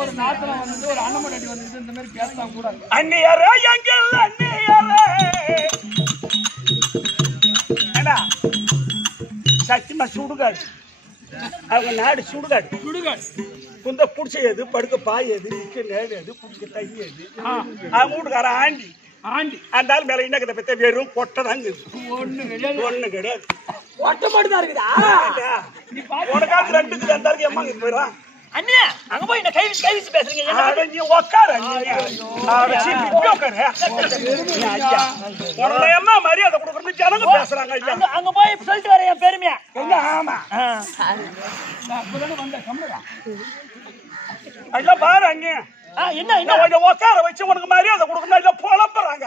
ஒரு நாட்டுல வந்து ஒரு அண்ணமடி வந்து இந்த மாதிரி பேசலாம் கூடாது. அண்ணியாரே எங்கள் அண்ணியாரே சத்தியமா சுடுகாடு. அவங்க நாடு சுடுகாடு. குந்த குடிச்ச எது படுக்க பாய் எது நிக்க நேடு எது குடிக்க தை எது அவங்க வீட்டுக்கார ஆண்டி அந்த ஆள் மேல என்ன பத்த வெறும் கொட்டை தாங்க ஒண்ணு கிடையாது ஒட்ட மட்டும் தான் இருக்குதா உனக்காவது ரெண்டுக்கு அந்த ஆளுக்கு அம்மா போயிடும் அண்ணே அங்க போய் என்ன கை வீசி பேசுறீங்க நீ உக்கார அம்மா மரியாதை கொடுக்கறது ஜனங்க பேசுறாங்க அங்க போய் சொல்லிட்டு வரேன் என் பெருமையா ஆமா அதெல்லாம் பாரு அங்க என்ன உக்கார வச்சு உனக்கு மரியாதை கொடுக்கணும் இல்ல புலம்புறாங்க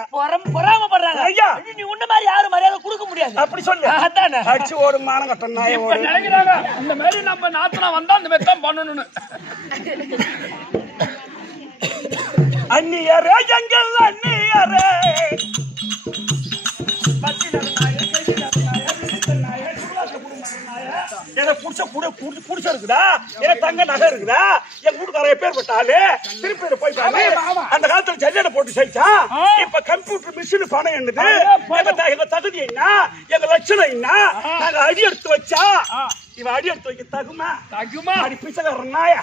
பொறாமப்படுறாங்க ஐயா நீ உன்ன மாதிரி யாரும் மரியாதை கொடுக்க முடியாது அப்படி சொல்லு அதானே அடிச்சு ஒரு மானங்கட்டம் நாய் நினைக்கிறாங்க இந்த மாதிரி நம்ம நாத்தனா வந்தா அந்த மாதிரி தான் பண்ணணும்னு அந்நியரே எங்கள் அந்நியரே புடிச்சா இருக்குதா தங்க நகை இருக்குதா என் வீட்டுக்கார பேர்பட்டாலு திருப்பி போயிட்டாரு அந்த காலத்துல ஜல்லியட போட்டு செஞ்சா இப்ப கம்ப்யூட்டர் மிஷின் பணம் என்னது எங்க தகுதி என்ன எங்க லட்சணம் என்ன நாங்க அடி எடுத்து வச்சா இவன் அடி எடுத்து வைக்க தகுமா அடி பிச்சைக்காரன் நாயா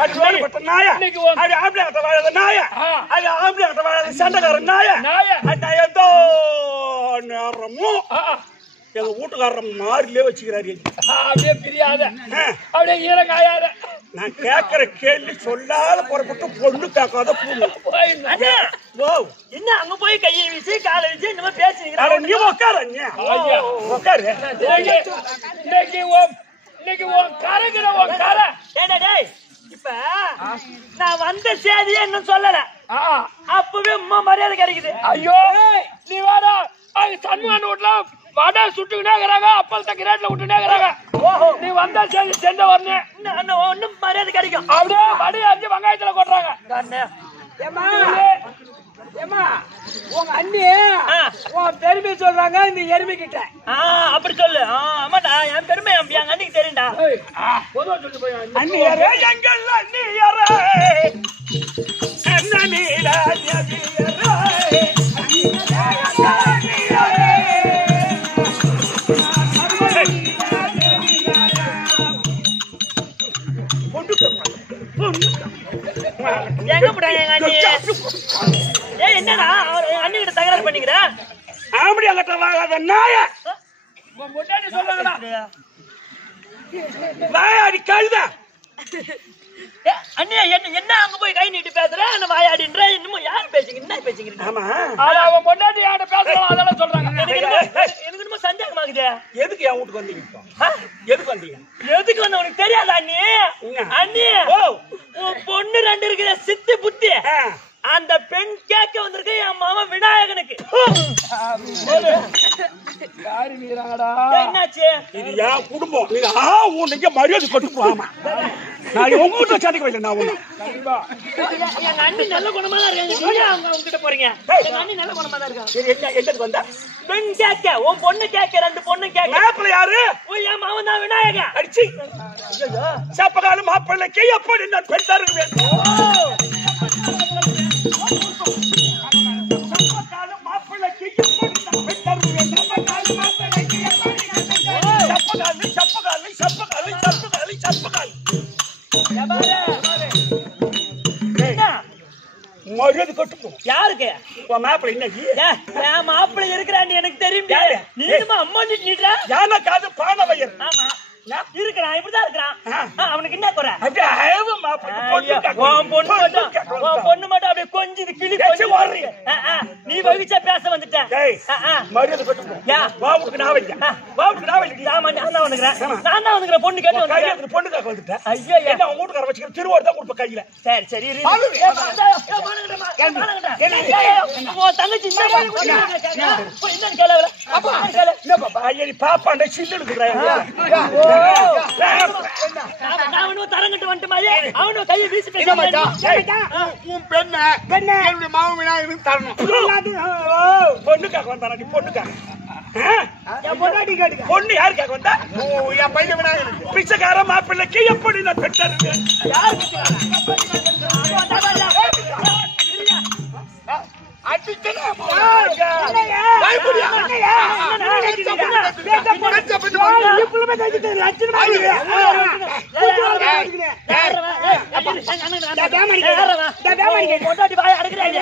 அடி வேலைப்பட்ட நாயா அடி ஆம்பளை கட்ட வாழாத நாயா அடி ஆம்பளை கட்ட வாழாத சண்டைக்காரன் நாயா அந்த ஏதோ நேரமும் எங்க வீட்டுக்காரன் மாறிலே வச்சுக்கிறாரு அப்படியே பிரியாத அப்படியே ஈரங்காயாத நான் கேட்கிற கேள்வி சொல்லாத புறப்பட்டு பொண்ணு கேட்காத பூமி என்ன அங்க போய் கையை வீசி காலை வீசி இந்த மாதிரி பேசுறீங்க நீ உட்காரு உட்காரு இன்னைக்கு உன் கரைக்கிற உன் கரை இப்ப நான் வந்த செய்தியே இன்னும் சொல்லல அப்பவே உமா மரியாதை கிடைக்குது ஐயோ நீ வேற சண்முகான் வீட்டுல வடை சுட்டுக்கிட்டே இருக்கிறாங்க அப்பல் தக்க ரேட்ல விட்டுனே இருக்கிறாங்க நீ வந்தா சரி செஞ்ச வரணும் ஒண்ணும் மரியாதை கிடைக்கும் அப்படியே வடையை அஞ்சு வெங்காயத்துல கொட்டுறாங்க ஏமா உங்க அண்ணி உன் பெருமை சொல்றாங்க இந்த எருமை கிட்ட அப்படி சொல்லு ஆமாடா என் பெருமை என் அண்ணிக்கு தெரியும்டா பொதுவா சொல்லிட்டு போய் அந்நியரே எங்கள் அந்நியரே என்ன நீலா எங்க போட்டாங்க எங்க அண்ணி என்னடா என் அண்ணி கிட்ட தகராறு பண்ணிக்கிற ஆம்படி அங்கட்ட வாங்காத நாய முன்னாடி சொல்லுங்கடா வாயாடி கழுத அண்ணி என்ன அங்க போய் கை நீட்டி பேசுற என்ன வாயாடின்ற இன்னும் யார் பேசுங்க என்ன பேசுங்க ஆமா அவன் முன்னாடி யார்கிட்ட பேசலாம் அதெல்லாம் சொல்றாங்க எனக்கு இன்னும் சந்தேகமாகுது எதுக்கு என் வீட்டுக்கு வந்தீங்க எதுக்கு வந்தீங்க எதுக்கு வந்து உனக்கு தெரியாது அண்ணி அண்ணி உன் பொண்ணு ரெண்டு இருக்கிற சித்தி புத்தி அந்த பெண் கேட்க வந்திருக்கு என் மாமன் விநாயகனுக்கு என்னாச்சு இது என் குடும்பம் நீங்க உனக்கு மரியாதை கட்டுப்போம் நான் உங்க வீட்டுல சண்டைக்கு வைக்கல நான் எங்க அண்ணி நல்ல குணமா தான் இருக்காங்க அவங்க கிட்ட போறீங்க எங்க அண்ணி நல்ல குணமா தான் இருக்காங்க எங்க வந்தா பெண் கேட்க உன் பொண்ணு கேட்க ரெண்டு பொண்ணு கேட்க மாப்பிள்ள யாரு என் மாமன் தான் விநாயகன் அடிச்சு சப்பகால மாப்பிள்ளைக்கு எப்படி நான் பெண் தருவேன் மாப்பிள்ளைக்கு எப்படி நான் பெண் தருவேன் சப்பகாலி மரியாதை கட்டுப்போம் யாருக்கு மாப்பிள்ளை இன்னைக்கு என் மாப்பிள்ளை இருக்கிறான்னு எனக்கு தெரியும் நீமா அம்மா நீட்டா யானை காது பானவையர் ஆமா இருக்கிறான் இப்படிதான் இருக்கிறான் அவனுக்கு என்ன குறை பொண்ணு மட்டும் அப்படியே கொஞ்சம் கிளி நீ வகிச்சா பேச வந்துட்ட மரியாதை கட்டுப்போம் நான் தான் வந்துக்கிறேன் பொண்ணு கேட்டு பொண்ணு காக்க வந்துட்டேன் ஐயா என்ன உங்க வீட்டுக்கார வச்சுக்கிற திருவோடு தான் கொடுப்ப கையில சரி சரி தங்கச்சி பாப்பாண்ட சில்லு அவனும் தரங்கிட்டு வந்துட்டு மாதிரி அவனும் கையை வீசி உன் பெண்ண மாவு விநாயகனுக்கு தரணும் பொண்ணுக்காக வந்தானா நீ பொண்ணுக்காக பொண்ணு யாருக்காக வந்தா என் பையன் விநாயகனுக்கு பிச்சைக்கார மாப்பிள்ளைக்கு எப்படி நான் பெற்றாருங்க பொண்டாட்டி வாய அடக்குறாங்க.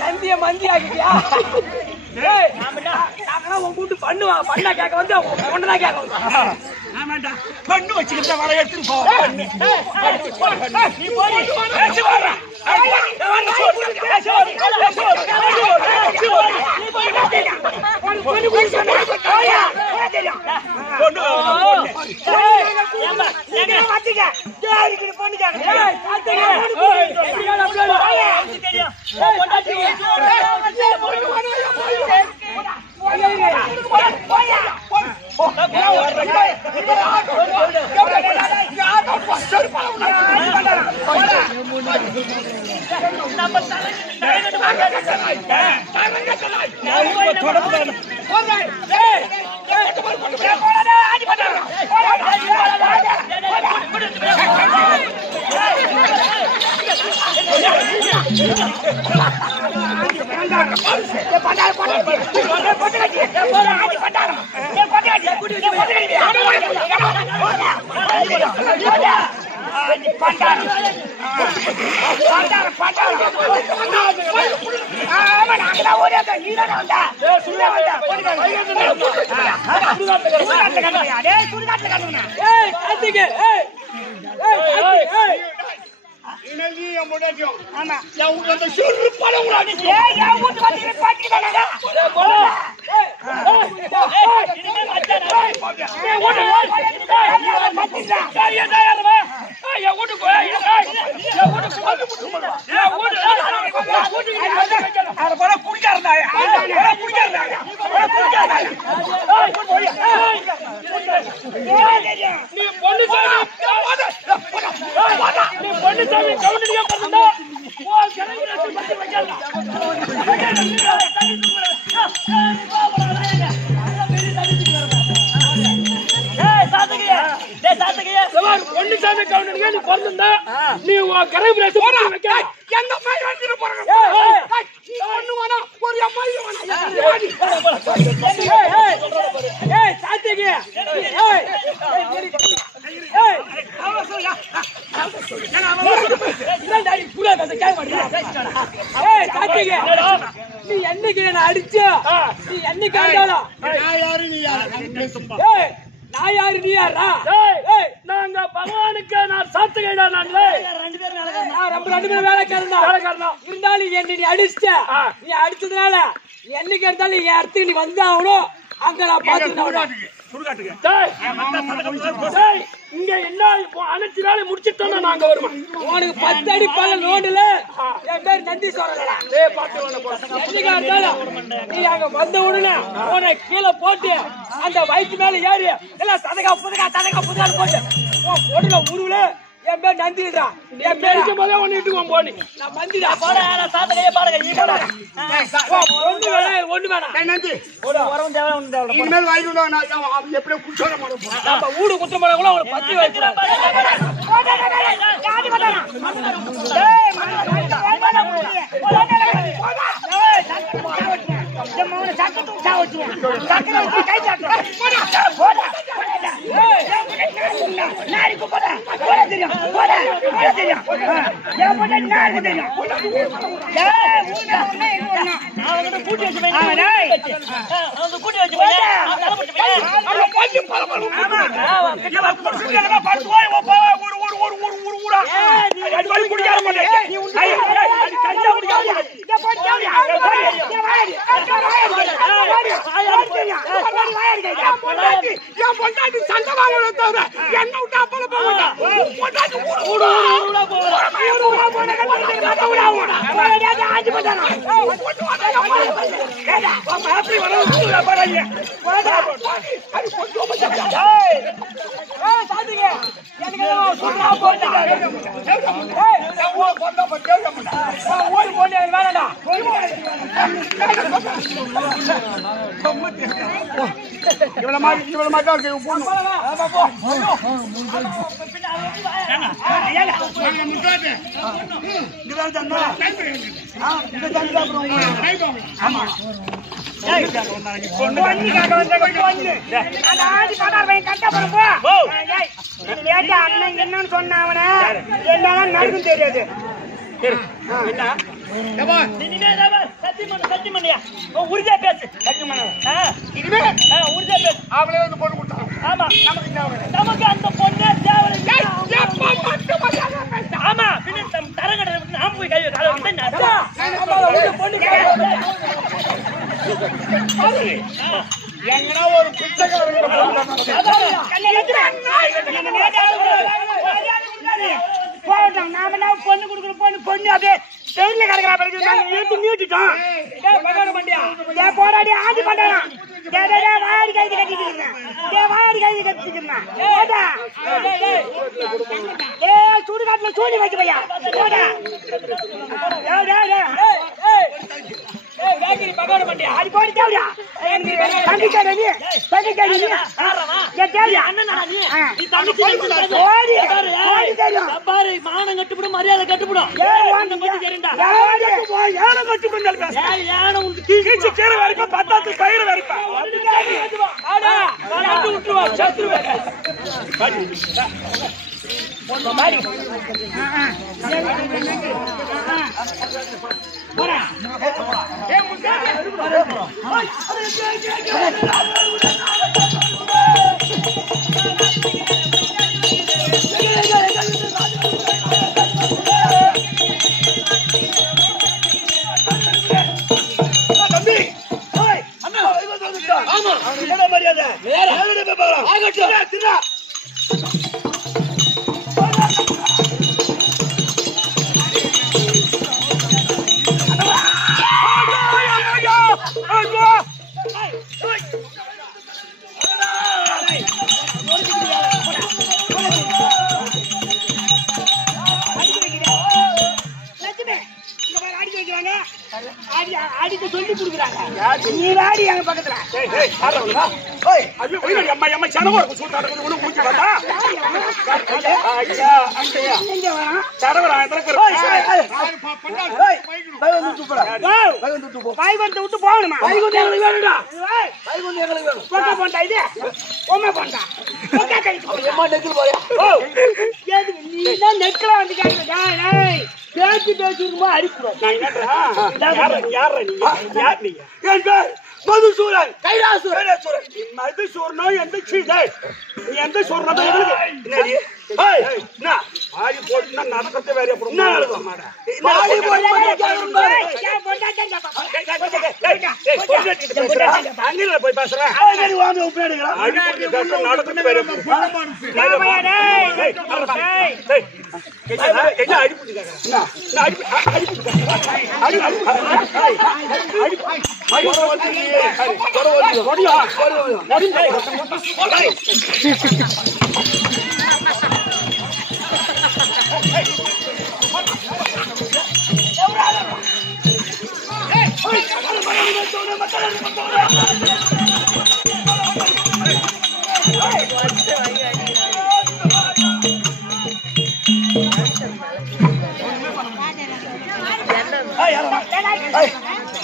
நந்திய மந்தி ஆகிட்டியா? உன் கூட்டு பண்ணுவான். பண்ணா கேட்க வந்து ஒன்றுதான் கேட்க பண்ணு வச்சுக்கிட்ட வர எடுத்துட்டு போ. நீ என்னைக்கு என்ன அடிச்ச? நீ என்னைக்கு அடிச்சாலும் நான் யாரு நீ யாரா? நாங்க பகவானுக்கு நான் சாத்துகைடா. நான் ரெண்டு பேரும் வேலைக்காரன் இருந்தாலும் என்ன நீ அடிச்சிட்ட. நீ அடிச்சதுனால என்னைக்கு இருந்தாலும் என் இடத்துக்கு நீ வந்தாகணும். அங்க நான் பாத்துக்கிட்டேன். இங்க என்ன அனைத்து நாளை முடிச்சுட்டோம். நாங்க வருவோம். உனக்கு 10 அடி பல நோண்டுல என் பேர் நந்தீஸ்வரன். என்னைக்கா இருந்தாலும் நீ அங்க வந்த உடனே உன கீழே போட்டு அந்த வயிற்று மேல ஏறி எல்லாம் சதகா புதகா போட்டு போட்டுல உருவுல என் பேர் நந்திடா. என் பேர் போதே ஒன்னு இட்டுக்குவோம் போனி. நான் மந்திடா போட சாதகையே பாருங்க. நீ போட ஒண்ணு வேணாம். நந்தி உரம் தேவை ஒண்ணு தேவை. இனிமேல் வாங்கிட்டு நான் எப்படியோ குடிச்சோட மாட்டோம். நம்ம ஊடு குத்துற மாதிரி கூட ஒரு 10 வைக்கிறோம். தெரியும் கூட்டி வச்சு கூட்டி வச்சு என்னன்னு சொன்ன அவன என்னதான் நடக்கும் தெரியாது. சத்தியமணியா உறுதியா பேசு. இனிமே உறுதியா பேசு. அவங்களே வந்து பொண்ணு கொடுத்தாங்க. ஆமா நமக்கு அந்த பொண்ணே தேவை. ஆமா தரங்கடை நாம போய் கை எங்கன்னா ஒரு போட்டோம் நாம பொண்ணு கொடுக்கணும் பொண்ணு அப்படியே ட்ரெயின்ல கிடக்குறா நீட்டிட்டோம். போராடி ஆடி பண்ணலாம். வாடி கை கட்டிக்கிறேன் வாடி கை கட்டிக்கிறேன். சுடுகாட்டுல சூடி வைக்க பையா மானம் கட்டுப்படும் மரியாதை கட்டுப்படும். பத்தாத்து பயிர் வரைப்பா அடிக்க சொல்லி கொடுக்குறாங்க. நீ வாடி எங்க பக்கத்துல வைகுண்டத்தை விட்டு போகணுமா? நெற்கல வந்து பேச்சு பேசிருக்குமா அடிக்கூடாது. மதுசூரன் கைலாசூரன் மதுசூரனோ எந்த எந்த சூரனோ நடக்கத்தை வேற போய் பேசுறேன். நடக்கத்தை வேற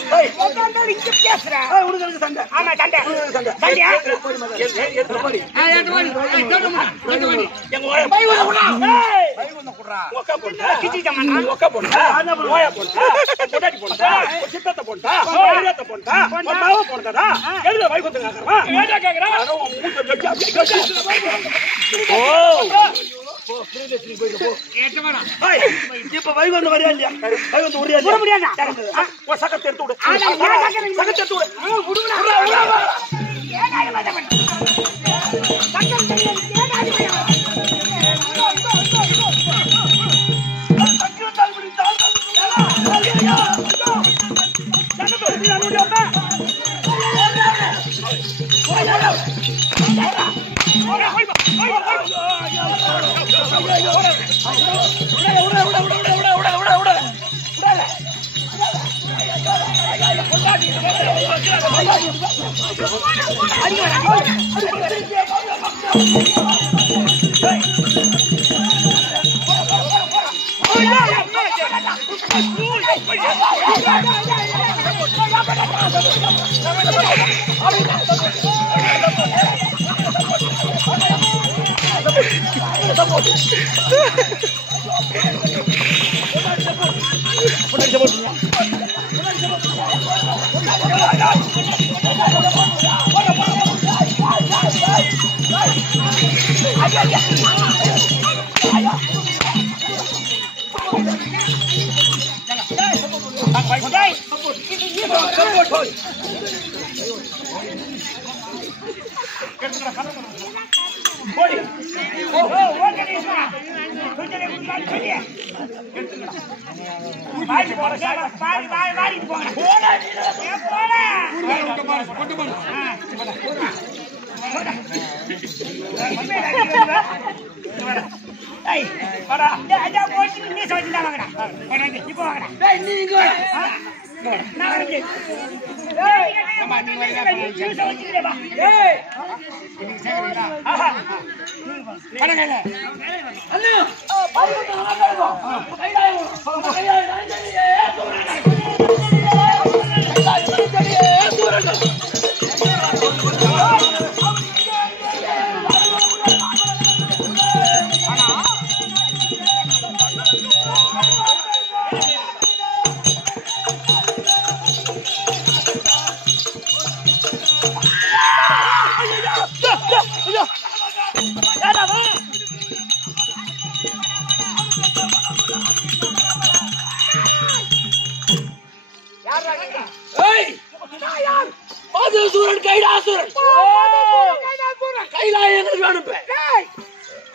இங்க பேசுற உனக்கு சண்டை ஆமா சண்டை சண்டையா இப்ப வைகுண்டம் வரையா இல்லையா வைகுண்டம் முடியாது சக்கத்தை எடுத்து விடு சக்கத்தை எடுத்து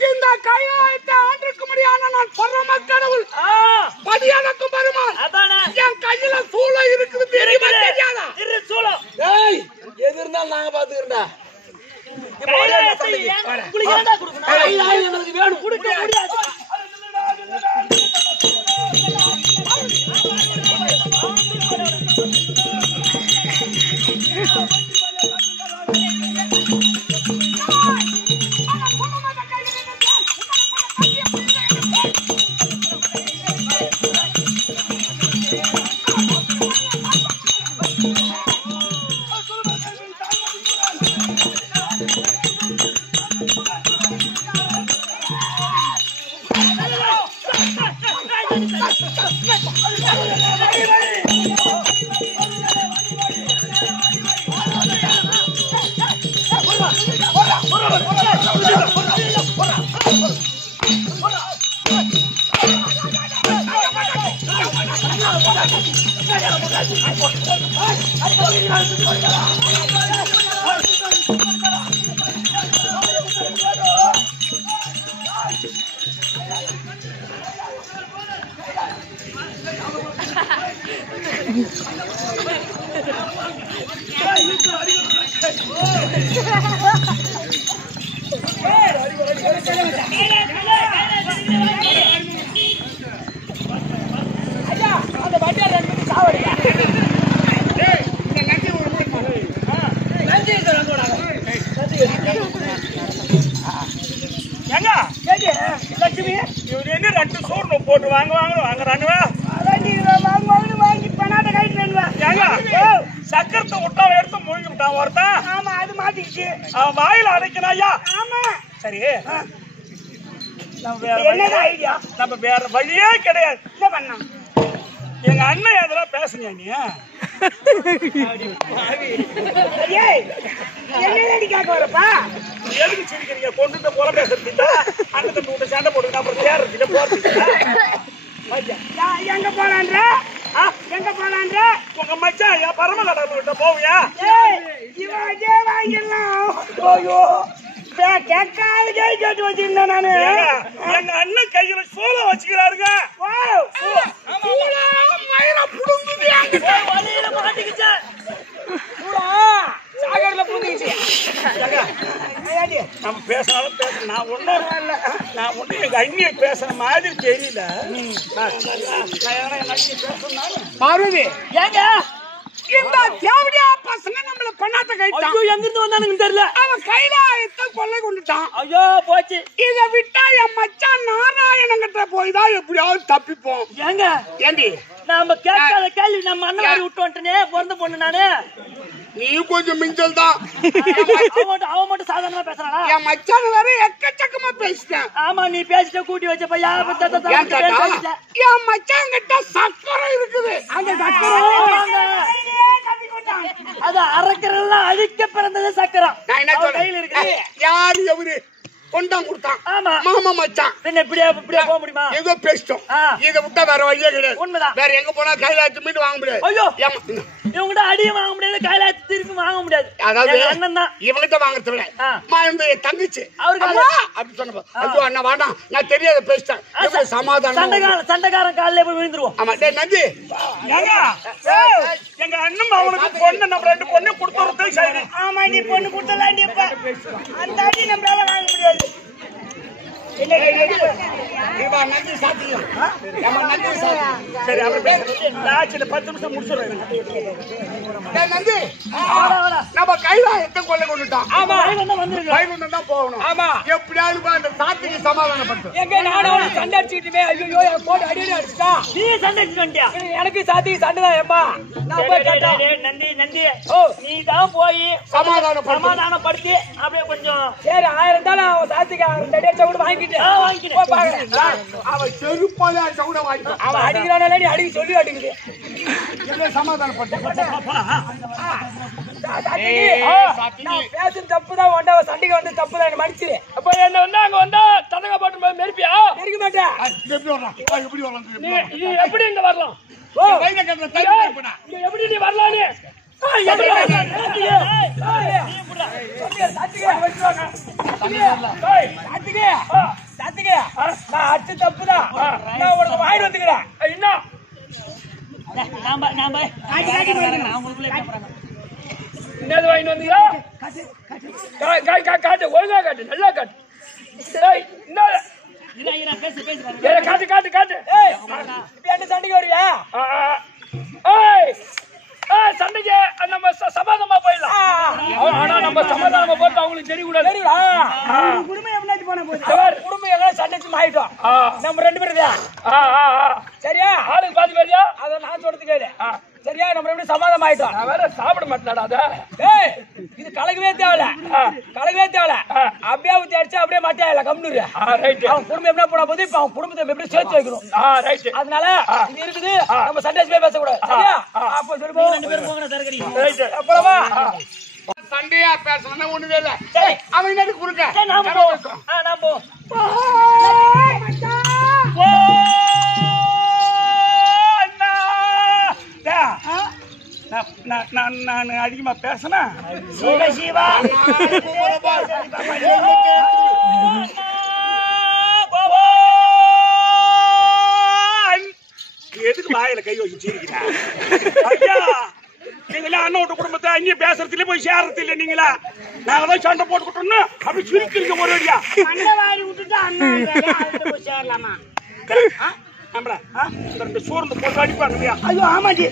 இந்த கைலாயத்தை ஆண்டுக்கு முடியாத நான் பரம கடவுள் பதியனுக்கும் பெருமாள் என் கையில சூளம் இருக்குது தெரியாதா எது இருந்தாலும் நாங்க பாத்துக்கிறோம்டா எங்களுக்கு வேணும் கொடுக்க முடியாது போட்டு வாங்க வாங்க வாங்க வாங்கி பண்ணாத கைட்டு மசாலா எடுத்து முழுங்கி விட்டான் ஒருத்தன். ஆமா அது மாட்டிக்கிச்சு. அவன் வாயில அடைக்கணும் ஐயா. ஆமா சரி என்னடா ஐடியா? நம்ம வேற வழியே கிடையாது. என்ன பண்ணா? எங்க அண்ணன் எதிரா பேசுனியா நீ? ஏய் என்னடி கேட்க வரப்பா? எதுக்கு சிரிக்கிறீங்க? கொண்டுட்டு போல பேசுறீங்க. அண்ணன் தம்பி விட்டு சண்டை போடுங்க, அப்புறம் தேர்றதுல போறீங்க. எங்க போலான்ற? எங்க போலான்ற? உங்க மச்சான் ஐயா பரமநடர் கிட்ட போவியா? ஏய் இவன் அதே வாங்கிடலாம். ஐயோ கேட்காத கேட்டு வச்சிருந்தேன் நானு. எங்க அண்ணன் கையில சோள வச்சுக்கிறாருங்க. சாகர்ல புரிஞ்சுக்கிச்சு. நம்ம பேசினாலும் பேச நான் ஒண்ணு எங்க அண்ணிய பேசுற மாதிரி தெரியல. பார்வதி ஏங்க இந்த தேவடியா பசங்க நம்மள பண்ணாத்த கைட்டான். ஐயோ எங்க இருந்து வந்தானுங்க தெரியல. அவன் கைலாயத்தை கொள்ளை கொண்டுட்டான். ஐயோ போச்சு. இத விட்டா என் மச்சான் நாராயணன் கிட்ட போய் தான் எப்படியாவது தப்பிப்போம். ஏங்க ஏண்டி நாம கேட்காத கேள்வி நம்ம அண்ணன் மாதிரி விட்டு வந்துட்டனே. பிறந்த பொண்ணு நானு. நீ கொஞ்சம் மிஞ்சல் தான். அவன் மட்டும் சாதாரணமா பேசுறானா? என் மச்சான் வேற எக்கச்சக்கமா பேசிட்டேன். ஆமா நீ பேசிட்ட கூட்டி வச்ச பையா. என் மச்சான் கிட்ட சக்கரை இருக்குது. அந்த அது அரைக்கிறதெல்லாம் அழிக்க பிறந்தது சக்கரம். நான் என்ன கையில சொல்றேன் இருக்கு. யாரு எவரு கொண்டாம் கொடுத்தான்? ஆமா மாமா மச்சான். பின்ன இப்படியே போக முடியுமா? ஏதோ பேசிட்டோம். இத விட்டா வேற வழியே கிடையாது. உண்மைதான். வேற எங்க போனா கைலாயத்து மீட்டு வாங்க முடியாது. ஐயோ ஏமா இவங்கிட்ட அடியும் வாங்க முடியாது, கைலாயத்து திருப்பி வாங்க முடியாது. அதாவது அண்ணன் தான் இவங்கிட்ட வாங்கறது இல்ல. என் தங்கச்சி அவருக்கு அப்படி சொன்ன ஐயோ அண்ணா வாடா நான் தெரியாத பேசிட்டேன். எப்படி சமாதானம்? சண்டைக்காரன் காலில் போய் விழுந்துருவோம். ஆமா டேய் நந்தி எங்க அண்ணன் அவனுக்கு பொண்ணு நம்ம 2 பொண்ணு கொடுத்துறது சரி. ஆமா நீ பொண்ணு கொடுத்தலாம் நீ அந்த அடி நம்மளால வாங்க முடியாது. நந்தி சாத்தியம் சரி அப்புறம் பேசுறேன். 10 நிமிஷம் முடிச்சிடுறேன். நந்தி நம்ம கைலாயத்தை கொள்ளை கொண்டுட்டான். ஆமா வந்துருங்க தான் போகணும். ஆமா எப்படியாவது அந்த சாத்திக்கு சமாதானப்படுத்தும். எங்க நானும் சண்டை அடிச்சுக்கிட்டுமே. ஐயோ என் போட்டு அடி அடிச்சுட்டா. நீ சண்டை அடிச்சுட்டியா? எனக்கு சாத்திக்கு சண்டை தான். ஏமா நான் போய் கேட்டேன். நந்தி நீ தான் போய் சமாதானப்படுத்தி அப்படியே கொஞ்சம் சரி 1000 தான் அவன் சாத்திக்கு 2 அடிச்சா கூட வாங்கிட்டேன். அவன் செருப்பால அடிச்சா கூட வாங்கிட்டான். அவன் அடிக்கிறானே நீ அடிக்க சொல்லி அடிக்குது. பேசும் தப்புதான். ஒண்டா சண்டைக்கு வந்து தப்புதான். என்ன மன்னிச்சிரு. அப்ப என்ன வந்து அங்க வந்தா ததங்க போட்டு மெரிப்பியா? மெரிக்க மாட்டேன். நீ எப்படி இங்க வரலாம்? எப்படி நீ வரலாம்? அச்சு தப்புதான். நான் உனக்கு வாங்கி வந்துக்கிறேன். என்ன என்னது வாங்கிட்டு வந்தீங்களா? காட்டு ஒழுங்கா காட்டு நல்லா காட்டு. காட்டு காட்டு காட்டு. என்ன சண்டைக்கு வரியா? சண்டைக்கு நம்ம சமாதானமா போயிடலாம். ஆனா நம்ம சமாதானமா போட்டு அவங்களுக்கு தெரியக்கூடாது. குடும்பம் எப்படி போன போது குடும்பம் எல்லாம் சண்டைக்கு ஆயிட்டோம். நம்ம 2 பேரும் தான் சரியா? ஆளுக்கு பாதி பேரியா? அத நான் சொல்றது கேளு. சரியா? நம்ம எப்படி சமாதானம் ஆயிட்டோம். நான் வேற சாப்பிட மாட்டேன்டா. அத இது கலக்கவே தேவல. கலக்கவே தேவல. அப்படியே ஊத்தி அடிச்சு அப்படியே மாட்டியா கம்னூரு. அவன் குடும்பம் எப்படி போன போது இப்ப அவன் குடும்பத்தை எப்படி சேர்த்து வைக்கணும். அதனால இது இருக்குது. நம்ம சண்டை பேசக்கூடாது. சரியா? அப்ப சொல்லுங்க 2 பேரும் போங்கடா தரகரி. அப்புறமா சண்டையா பேசணும்னா ஒண்ணுவே இல்ல. அவன் என்ன குறுக்க நாம போவோம். நாம போவோம். நான் அதிகமா பேசினா சிவா எதுக்கு வாயில கை வச்சிருக்கீங்க? நீங்களா அண்ணன் விட்டு குடும்பத்தை அங்கே பேசுறதுல போய் சேர்றது இல்ல. நீங்களா நாங்க தான் சண்டை போட்டுக்கிட்டோம்னா அப்படி சுருக்கிறீங்க ஒரு வழியா. விட்டுட்டு அண்ணன் போய் சேரலாமா? நம்மள இந்த சூர்ந்து போட்டு அடிப்பாங்க இல்லையா? ஐயோ ஆமாடி.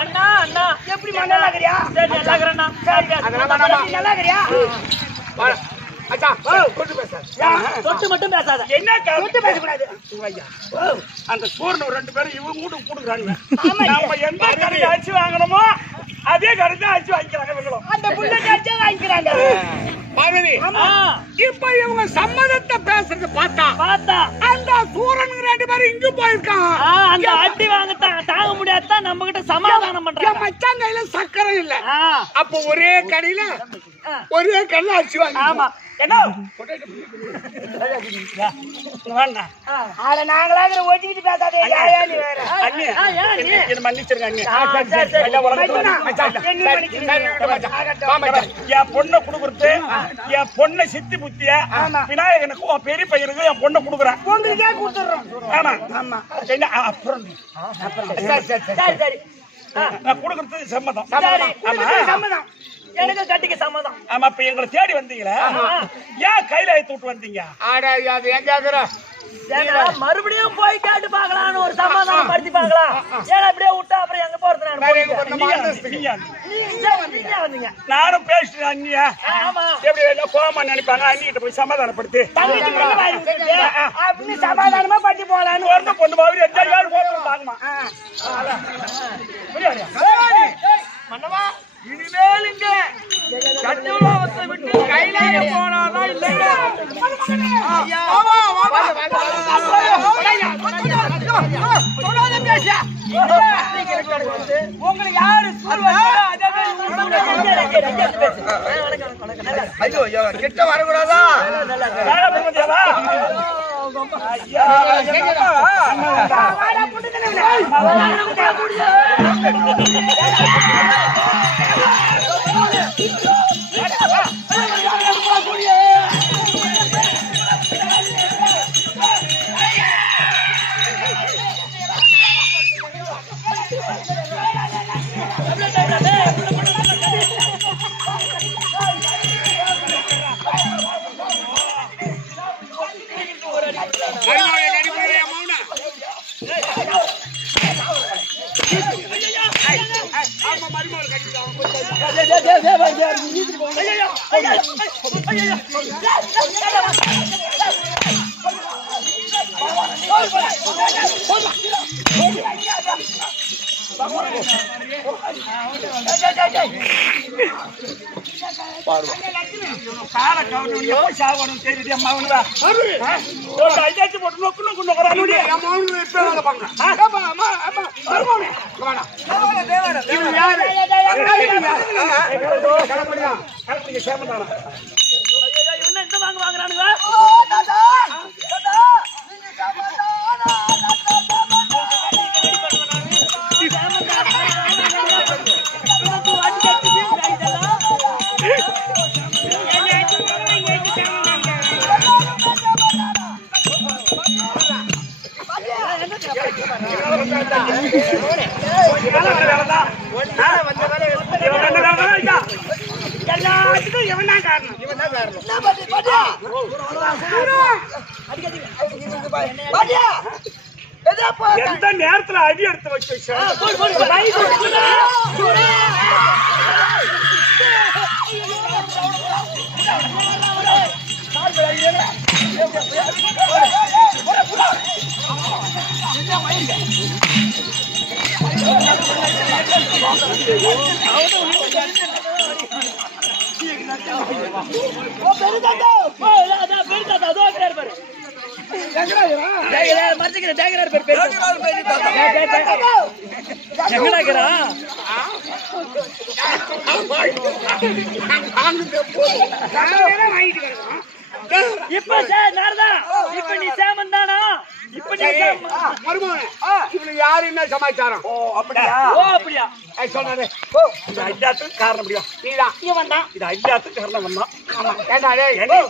அண்ணா அண்ணா எப்படி எப்படிமா நல்லா இருக்கிறியா? சரி நல்லா இருக்கிறேன்னா நல்லா இருக்கிறியா? தொட்டு மட்டும் பேசாத. என்ன தொட்டு பேசக்கூடாது. அந்த சூரன் ரெண்டு பேரும் இவங்க வீட்டுக்கு கூடுக்குறாங்க. நம்ம எந்த கடையை அடிச்சு வாங்கணுமோ அதே கடையை அடிச்சு வாங்கிக்கிறாங்க இவங்களும். அந்த புல்லட் அடிச்சா வாங்கிக்கிறாங்க. பார்வதி இப்ப இவங்க சம்மதத்தை பேசுறது பார்த்தா அந்த சூரன் ரெண்டு பேரும் இங்க போயிருக்காங்க. அந்த அடி வாங்க தாங்க முடியாதான் நம்ம கிட்ட சமாதானம் பண்றாங்க. மச்சான் கையில சக்கரை இல்ல. அப்ப ஒரே கடையில அடிச்சு வாங்க. ஆமா என்ன நாங்களாக ஒட்டிக்கிட்டு பேசாதே. நீ வேற அண்ணி என்ன மன்னிச்சிருங்க அண்ணி. என் பொண்ணை குடுக்குறது என் பொண்ணை சித்தி புத்திய விநாயகனுக்கு உன் பெரிய பையனுக்கு என் பொண்ணை குடுக்குறேன். உங்களுக்கே கொடுத்துடுறோம். ஆமா ஆமா அப்புறம் சரி சரி நான் குடுக்குறது சம்மதம். சம்மதம். எனக்கு கட்டிக்க சம்மதம். ஆமா இப்ப எங்களை தேடி வந்தீங்களா? ஏன் கையில எடுத்து விட்டு வந்தீங்க? அது ஏன் கேக்குற? மறுபடியும் போய் கேட்டு பாக்கலாம்னு ஒரு சமாதானம் படுத்தி பாக்கலாம். ஏன்னா அப்படியே விட்டா அப்புறம் எங்க போறது? வந்தீங்க நானும் பேசுறேன் அண்ணியா. எப்படி கோமா நினைப்பாங்க அண்ணிகிட்ட போய் சமாதானப்படுத்தி அப்படி சமாதானமா பண்ணி போலான்னு ஒரு பொண்ணு மாதிரி எஞ்சாலும் போகணுமா? மன்னவா இனிமேல் இங்க சத்தியலோகத்தை விட்டு கைலாய போனாதான் இல்லைங்க. உங்களை யாரு ஐயோ கிட்ட வரக்கூடாதா? எந்த நேரத்துல அடி எடுத்து வச்சு இப்ப இப்ப நீ சேமன் தானா? இப்ப நீ யாரு என்ன சமாச்சாரம்? அப்படியா சொல்றாரு ஐயாத்துக்கு காரணம் முடியும் நீதான் இவன் தான் இது ஐயாத்துக்கு காரணம் தான்.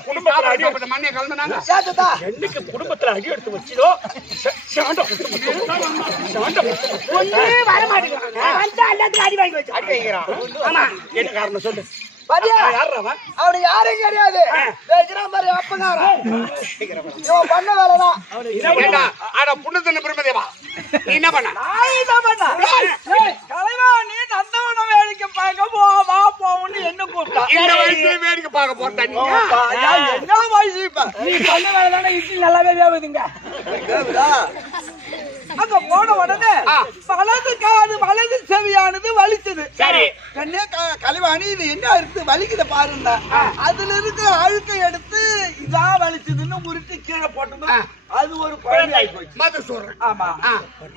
குடும்பத்துல அடிப்பட்ட மண்ணை கலந்துனாங்க. என்னைக்கு குடும்பத்துல அடி எடுத்து வச்சதோ வர மாட்டேங்கிறான். எல்லாத்துக்கும் அடி வாங்கி வச்சு அடி வைக்கிறான். ஆமா என்ன காரணம் சொல்லு. அவரு யாரும் கிடையாது. பண்ண வேலைதான். புண்ணு பிரமதேவா நீ என்ன பண்ண? தலைவா நீ நந்தவனம் வேடிக்கை பார்க்க வா போன்னு என்ன கூப்பிட்டா இந்த வயசுல வேடிக்கை பார்க்க போறதா நீங்க? என்ன வயசு இப்ப நீ பண்ண வேலை தானே இட்லி நல்லாவே வேவுதுங்க அங்க போன உடனே வலது காது வலது செவியானது வலிச்சது. சரி. கண்ணே கலைவாணி இது என்ன இருக்கு வலிக்குத பாருங்க. அதுல இருக்கிற அழுக்கை எடுத்து இதான் வலிச்சதுன்னு உருட்டி கீழே போட்டது. அது ஒரு குழந்தை ஆகி போச்சு. மது சொல்றேன். ஆமா.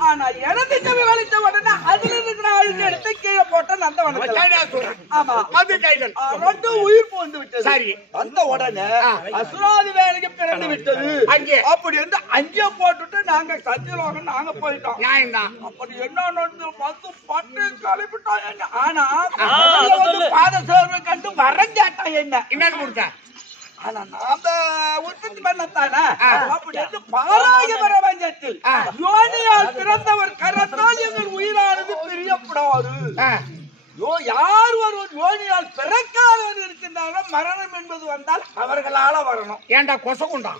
ஆனா இடது செவி வலிச்ச உடனே அதுல இருக்கிற அழுக்கை எடுத்து கீழே போட்ட நந்தவனம். ஆமா. மது கைகள் ரெண்டு உயிர் போந்து விட்டது. சரி. அந்த உடனே அசுராதி வேலைக்கு பிறந்து விட்டது. அங்கே அப்படி வந்து அங்கே போட்டுட்டு நாங்க சத்தியலோகம் நாங்க போயிட்டோம். நியாயம்தான். அப்படி என்ன நடந்து வந்து பட்டு கழிப்பிட்டாங்க. ஆனா பாத சேர்வை கண்டு வரஞ்சாட்டான் என்னன்னு கொடுத்த? ஆனா நாம உற்பத்தி பண்ணத்தானே அப்படி வந்து பாராய பிரபஞ்சத்தில் யோனியால் பிறந்தவர் கரத்தால் எங்கள் உயிரானது பிரியப்படாது. யார் ஒருவர் யோனியால் பிறக்காதவர் இருக்கின்றாரோ மரணம் என்பது வந்தால் அவர்களால வரணும். ஏண்டா கொசகுண்டா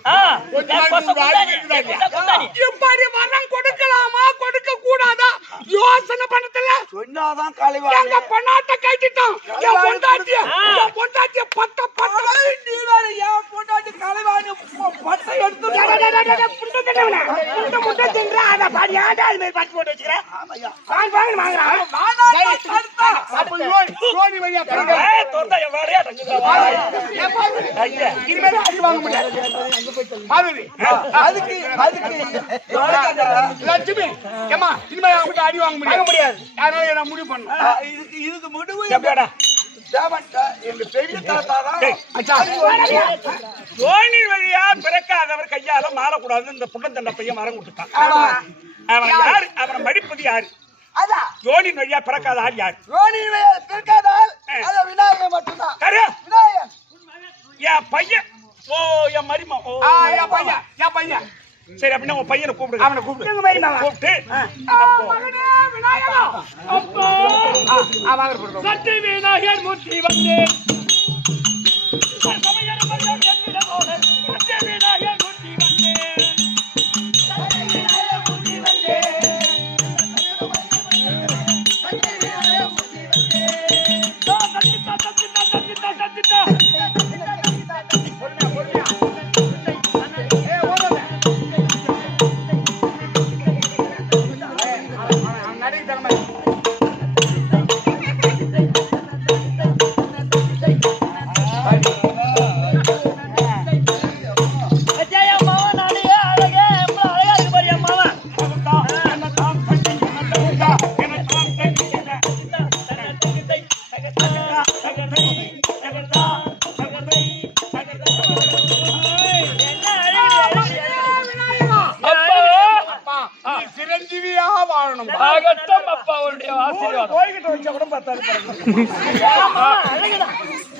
இப்படி மரணம் கொடுக்கலாமா கொடுக்க கூடாதா யோசனை பண்ணல சொன்னாதான் கலைவாணி எங்க பொண்டாட்ட கைட்டிட்டோம். என் பொண்டாட்டிய பட்ட பட்ட நீ வேற என் பொண்டாட்டி கலைவாணி பட்டை எடுத்து லட்சுமி ஏமா இனிமே அடி வாங்க முடியாது. அதனால முடிவு பண்ண இதுக்கு முடிவு எங்க பெரிய தாத்தாதான் யோனின் வழியா பிறக்காதவர் கையால மாறக்கூடாது. இந்த புட்டந்தண்ட பையன் மரம் கொடுத்துட்டான். அவன் யாரு? அவனை மடிப்பது யாரு? யோனின் வழியா பிறக்காத ஆள் யாரு? யோனின் வழியா பிறக்காத ஆள் விநாயகர் மட்டும்தான். விநாயகர் என் பையன். ஓ என் மரிமா. என் பையன். சரி அப்படின்னா உன் பையனை கூப்பிடுங்க. அவனை கூப்பிட்டு சக்தி விநாயகர் மூர்த்தி வந்து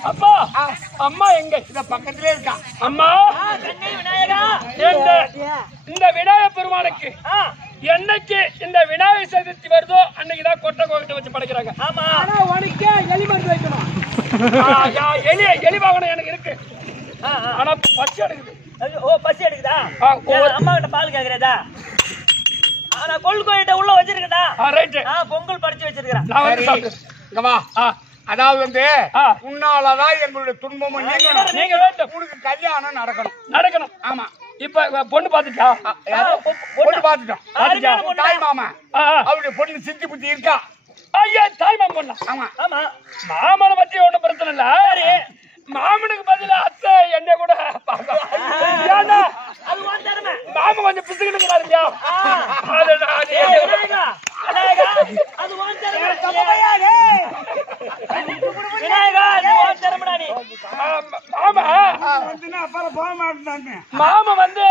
அப்பா அம்மா எங்க பக்கத்திலே இருக்கா? அம்மா இந்த விநாயகர் பெருமானுக்கு என்னைக்கு இந்த விநாயகர் சதுர்த்தி வருதோ அன்னைக்குதான் கொட்டை கோவிட்ட வச்சு படைக்கிறாங்க. ஆமா. உனக்கே எலி மருந்து வைக்கணும். எலி வாகனம் எனக்கு இருக்கு. ஆனா பசி எடுக்குது. ஓ பசி எடுக்குதா? அம்மா கிட்ட பால் கேக்குறதா? ஆனா கொள்கோயிட்ட உள்ள வச்சிருக்கா? ரைட். பொங்கல் படிச்சு வச்சிருக்கேன். அதாவது வந்து உன்னாலதான் எங்களுடைய துன்பமும் நீங்க உனக்கு கல்யாணம் நடக்கணும். ஆமா. இப்ப பொண்ணு பாத்துட்டா? பொண்ணு பாத்துட்டோம். தாய் மாமா அவருடைய பொண்ணு சித்தி புத்தி இருக்கா? ஐயா தாய் மாமா பொண்ணா? ஆமா. ஆமா. மாமனை பத்தி ஒண்ணும் பிரச்சனை இல்ல. மாமனுக்கு பதிலா அத்தை என்ன கூட மாமன் கொஞ்சம் பிசுக்கிட்டு மாமா வந்து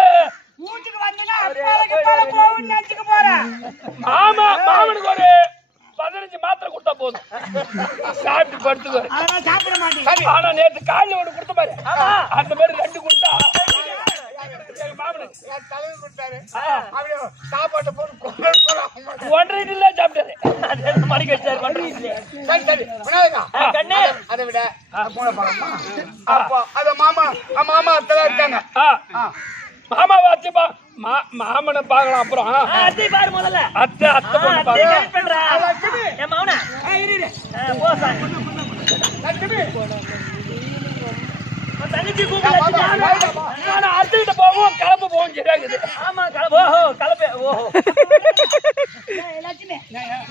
மாமனுக்கு ஒரு 15 மாத்திரை கொடுத்தா போதும். சாப்பிட்டு படுத்துக்குவாரு. ஆனா நேற்று காலையில ஒண்ணு கொடுத்த பாரு, அந்த மாதிரி 2 கொடுத்தா சாப்பாட்டை போட்டு 1.5 இட்லி சாப்பிட்டாரு. மணிக்கு வச்சாரு. அதை விட மாமா அத்தெல்லாம் இருக்காங்க. மாமா வாச்சுப்பா மாமனை பாக்கலாம் அப்புறம் அத்தை பாரு முதல்ல அத்தை பொண்ணு பாக்கலாம் என் மாமனா போ சார் தங்கச்சி கூப்பிட்டு அத்தைகிட்ட போவோம் கலப்பு போவோம் சரியாகுது. ஆமா கலப்பு ஓஹோ கலப்பு ஓஹோ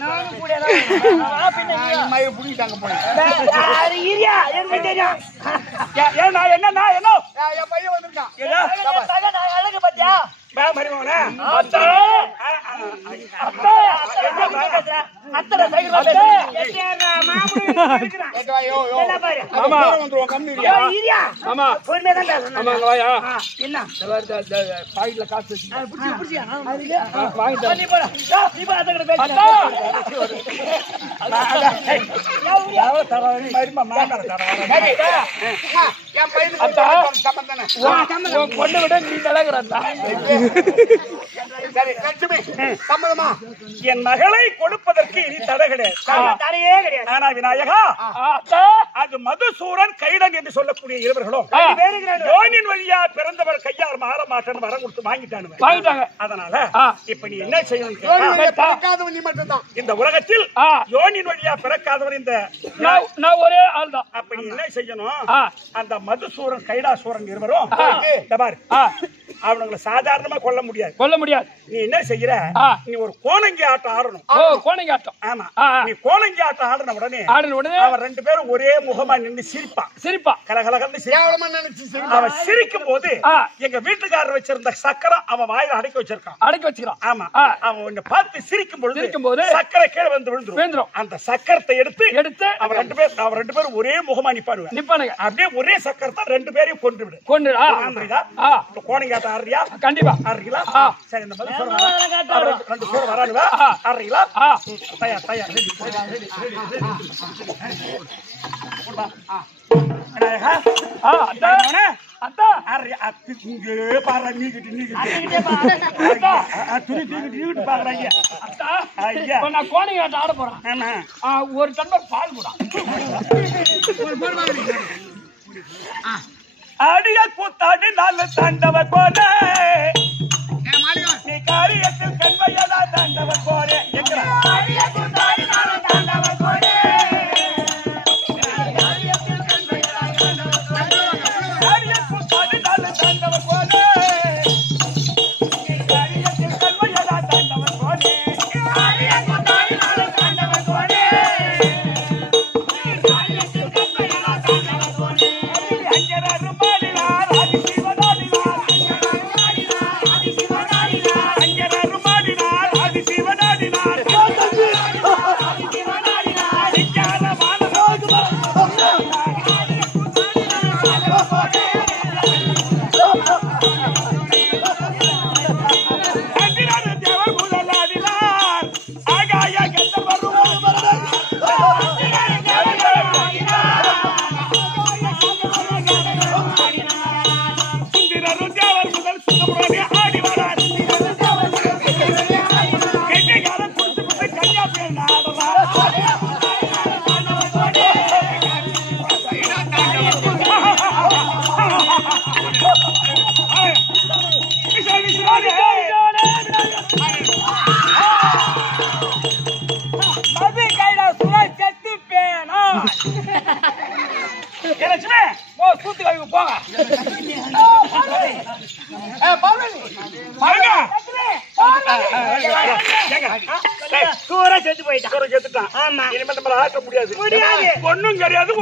நானும் கூட புடிக்கிட்டாங்க போய் ஏன்னா என்ன என் பையன் வந்திருக்கான். அழகு பாத்தியா மருமகனே அத்தனை சைக்கிள் ஆமா வந்துருவோம் கம்மி ஆமா ஆமா வாயா என்ன பாக்கெட்ல காசு வச்சு என் பையனுக்கு சம்மந்தம் தானே. பொண்ணு விட நீ தலைங்கிறா சரி லட்சுமி சம்மதமா? என் மகளை கொடுப்பதற்கு இனி தடை கிடையாது. தடையே கிடையாது. ஆனா விநாயகா அது மதுசூரன் கைடன் என்று சொல்லக்கூடிய இருவர்களும் யோனின் வழியா பிறந்தவர் கையால் மாற மாட்டேன்னு வரம் கொடுத்து வாங்கிட்டாங்க. அதனால இப்ப நீ என்ன செய்யணும் பிறக்காதவன் நீ மட்டும்தான் இந்த உலகத்தில் யோனின் வழியா பிறக்காதவர் இந்த நான் ஒரே ஆள் தான். அப்ப நீ என்ன செய்யணும் அந்த மதுசூரன் கைடாசூரன் இருவரும் பாரு அவனுங்களை சாதாரணமா கொல்ல முடியாது. நீ என்ன செய்யற நீ ஒரு கோணங்கி ஆட்டம் ஆடணும். கோணங்கி ஆட்டம். ஆமா நீ கோணங்கி ஆட்டம் ஆடின உடனே அவன் ரெண்டு பேரும் ஒரே முகமா நின்று சிரிப்பான் கலகலகன்னு கேவலமா நினைச்சு அவன் சிரிக்கும் போது எங்க வீட்டுக்காரர் வச்சிருந்த சக்கரை அவன் வாயில அடக்கி வச்சிருக்கான். ஆமா அவன் உன்னை பார்த்து சிரிக்கும் பொழுது சக்கரை கீழே வந்து விழுந்துரும். அந்த சக்கரத்தை எடுத்து அவன் ரெண்டு பேரும் ஒரே முகமா நிப்பானுங்க. அப்படியே ஒரே சக்கரத்தை ரெண்டு பேரையும் கொண்டு விடு. கோணங்கி ஆட்டம் ஆடுறியா? கண்டிப்பா ஆடுறீங்களா? சரி இந்த மதுசூரன் ரெண்டு பேரும் வரானுவா ஆடுறீங்களா? தயார் கோணங்கி ஆட்டம் ஆட போறேன். ஒரு டம்ளர் பால் கூட அடிய கூத்தாடி நல்ல தாண்டவர் போல நீ காரியத்தில் கண்மையடா தாண்டவர் போல ஒண்ணும் கிடையாது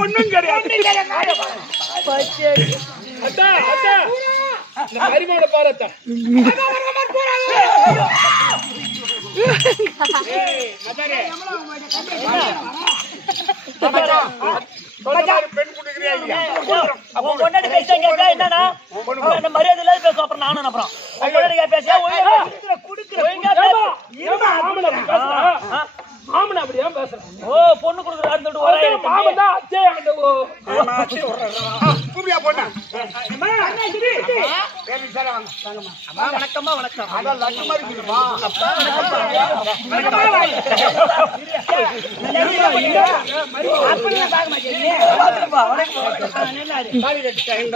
மருமகனை பாரத்த பெண் குடிக்கிறியா என்னன்னா மரியாதை இல்லாத பேசும். அப்புறம் நானும் அப்புறம் பேசியா மாமன் அப்படியா பேசுறேன். பொண்ணு கொடுக்குறாரு மாமன் தான் அச்சே கூப்பியா பொண்ணு வணக்கம்மா வணக்கம்.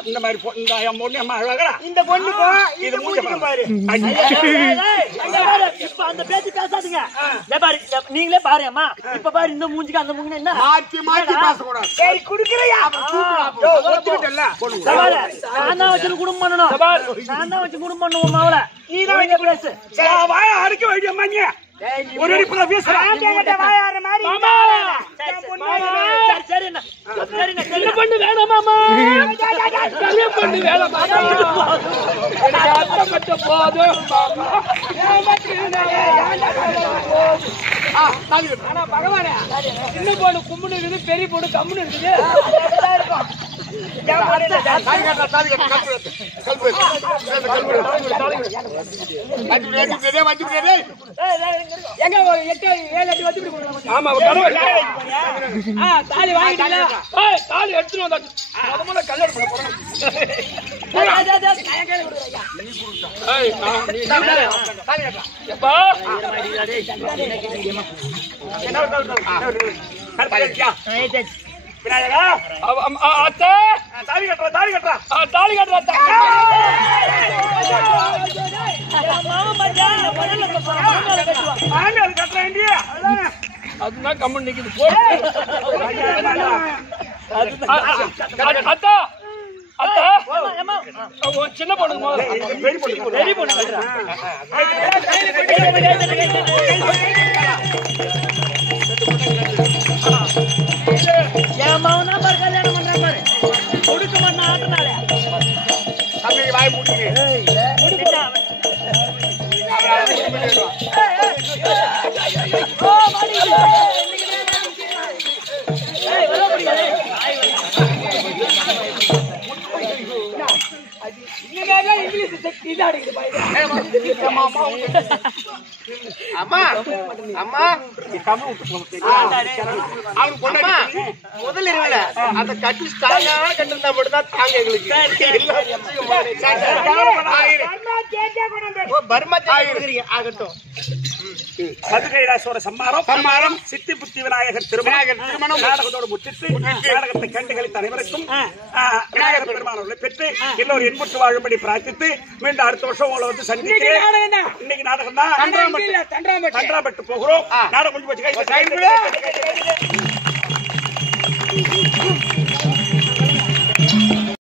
இந்த மாதிரி இந்த பொண்ணுக்கும் இது மூஞ்சிக்கும் பாரு. இப்ப அந்த பேச்சு பேசாதீங்க. நீங்களே பாரு அம்மா. இப்ப பாரு இந்த மூஞ்சிக்கு அந்த மூஞ்சி என்ன மாத்தி மாத்தி பேசக்கூடாது. சரி குடுக்குறியா? நான் தான் வச்சு குடும்பம் பண்ணணும். நான் தான் வச்சு குடும்பம் பண்ணுவோம் மாவள. நீ தான் வைக்க பேசு. வாய அடிக்க வேண்டியம்மா நீ ஒரு அடிப்புல பேசுறேன். வாயாற மாதிரி சரி என்ன பண்ணு வேணாம் மாமா. பண்ணு வேணாம் மாமா. போதும் ஆனா பகவானே சின்ன பொண்ணு கும்புன்னு இருக்குது, பெரிய பொண்ணு கம்முன்னு இருக்குது. எங்க 7-8 வச்சு தாலி வாங்கிட்டீங்களா? தாலி எடுத்துட்டு வந்தாச்சு. முதல்ல கல்யாணம் பண்ண போறோம். அத்தை தாலி கட்டுறா தாலி கட்டுறா தாலி கட்டுறா அதுதான் கம்மன் நிக்குது. அத்தா அத்தா சின்ன பொண்ணு பெரிய பொண்ணு என் மாவனா பாரு கல்யாணம் பண்ற பாரு. கொடுக்க மாட்டான் ஆட்டனால வாய் மூடுங்க. அம்மா அம்மா முதல் இரவுல அந்த கட்டி ஸ்டாங்கான கட்டிருந்தா மட்டும் தான் தாங்க எங்களுக்கு. பர்மா ஆகட்டும். மதுகைலாசோட சம்மாரம் சித்தி புத்தி விநாயகர் திருமணம் நாடகத்தோடு முற்றிட்டு நாடகத்தை கண்டுகளித்த அனைவருக்கும் விநாயகர் பெருமானவர்களை பெற்று எல்லோரும் இன்புற்று வாழும்படி பிரார்த்தித்து மீண்டும் அடுத்த வருஷம் உங்களை வந்து சந்திக்கிறேன். இன்னைக்கு நாடகம் தான் தன்றாம்பட்டு போகிறோம். நாடகம் முடிஞ்சு வச்சு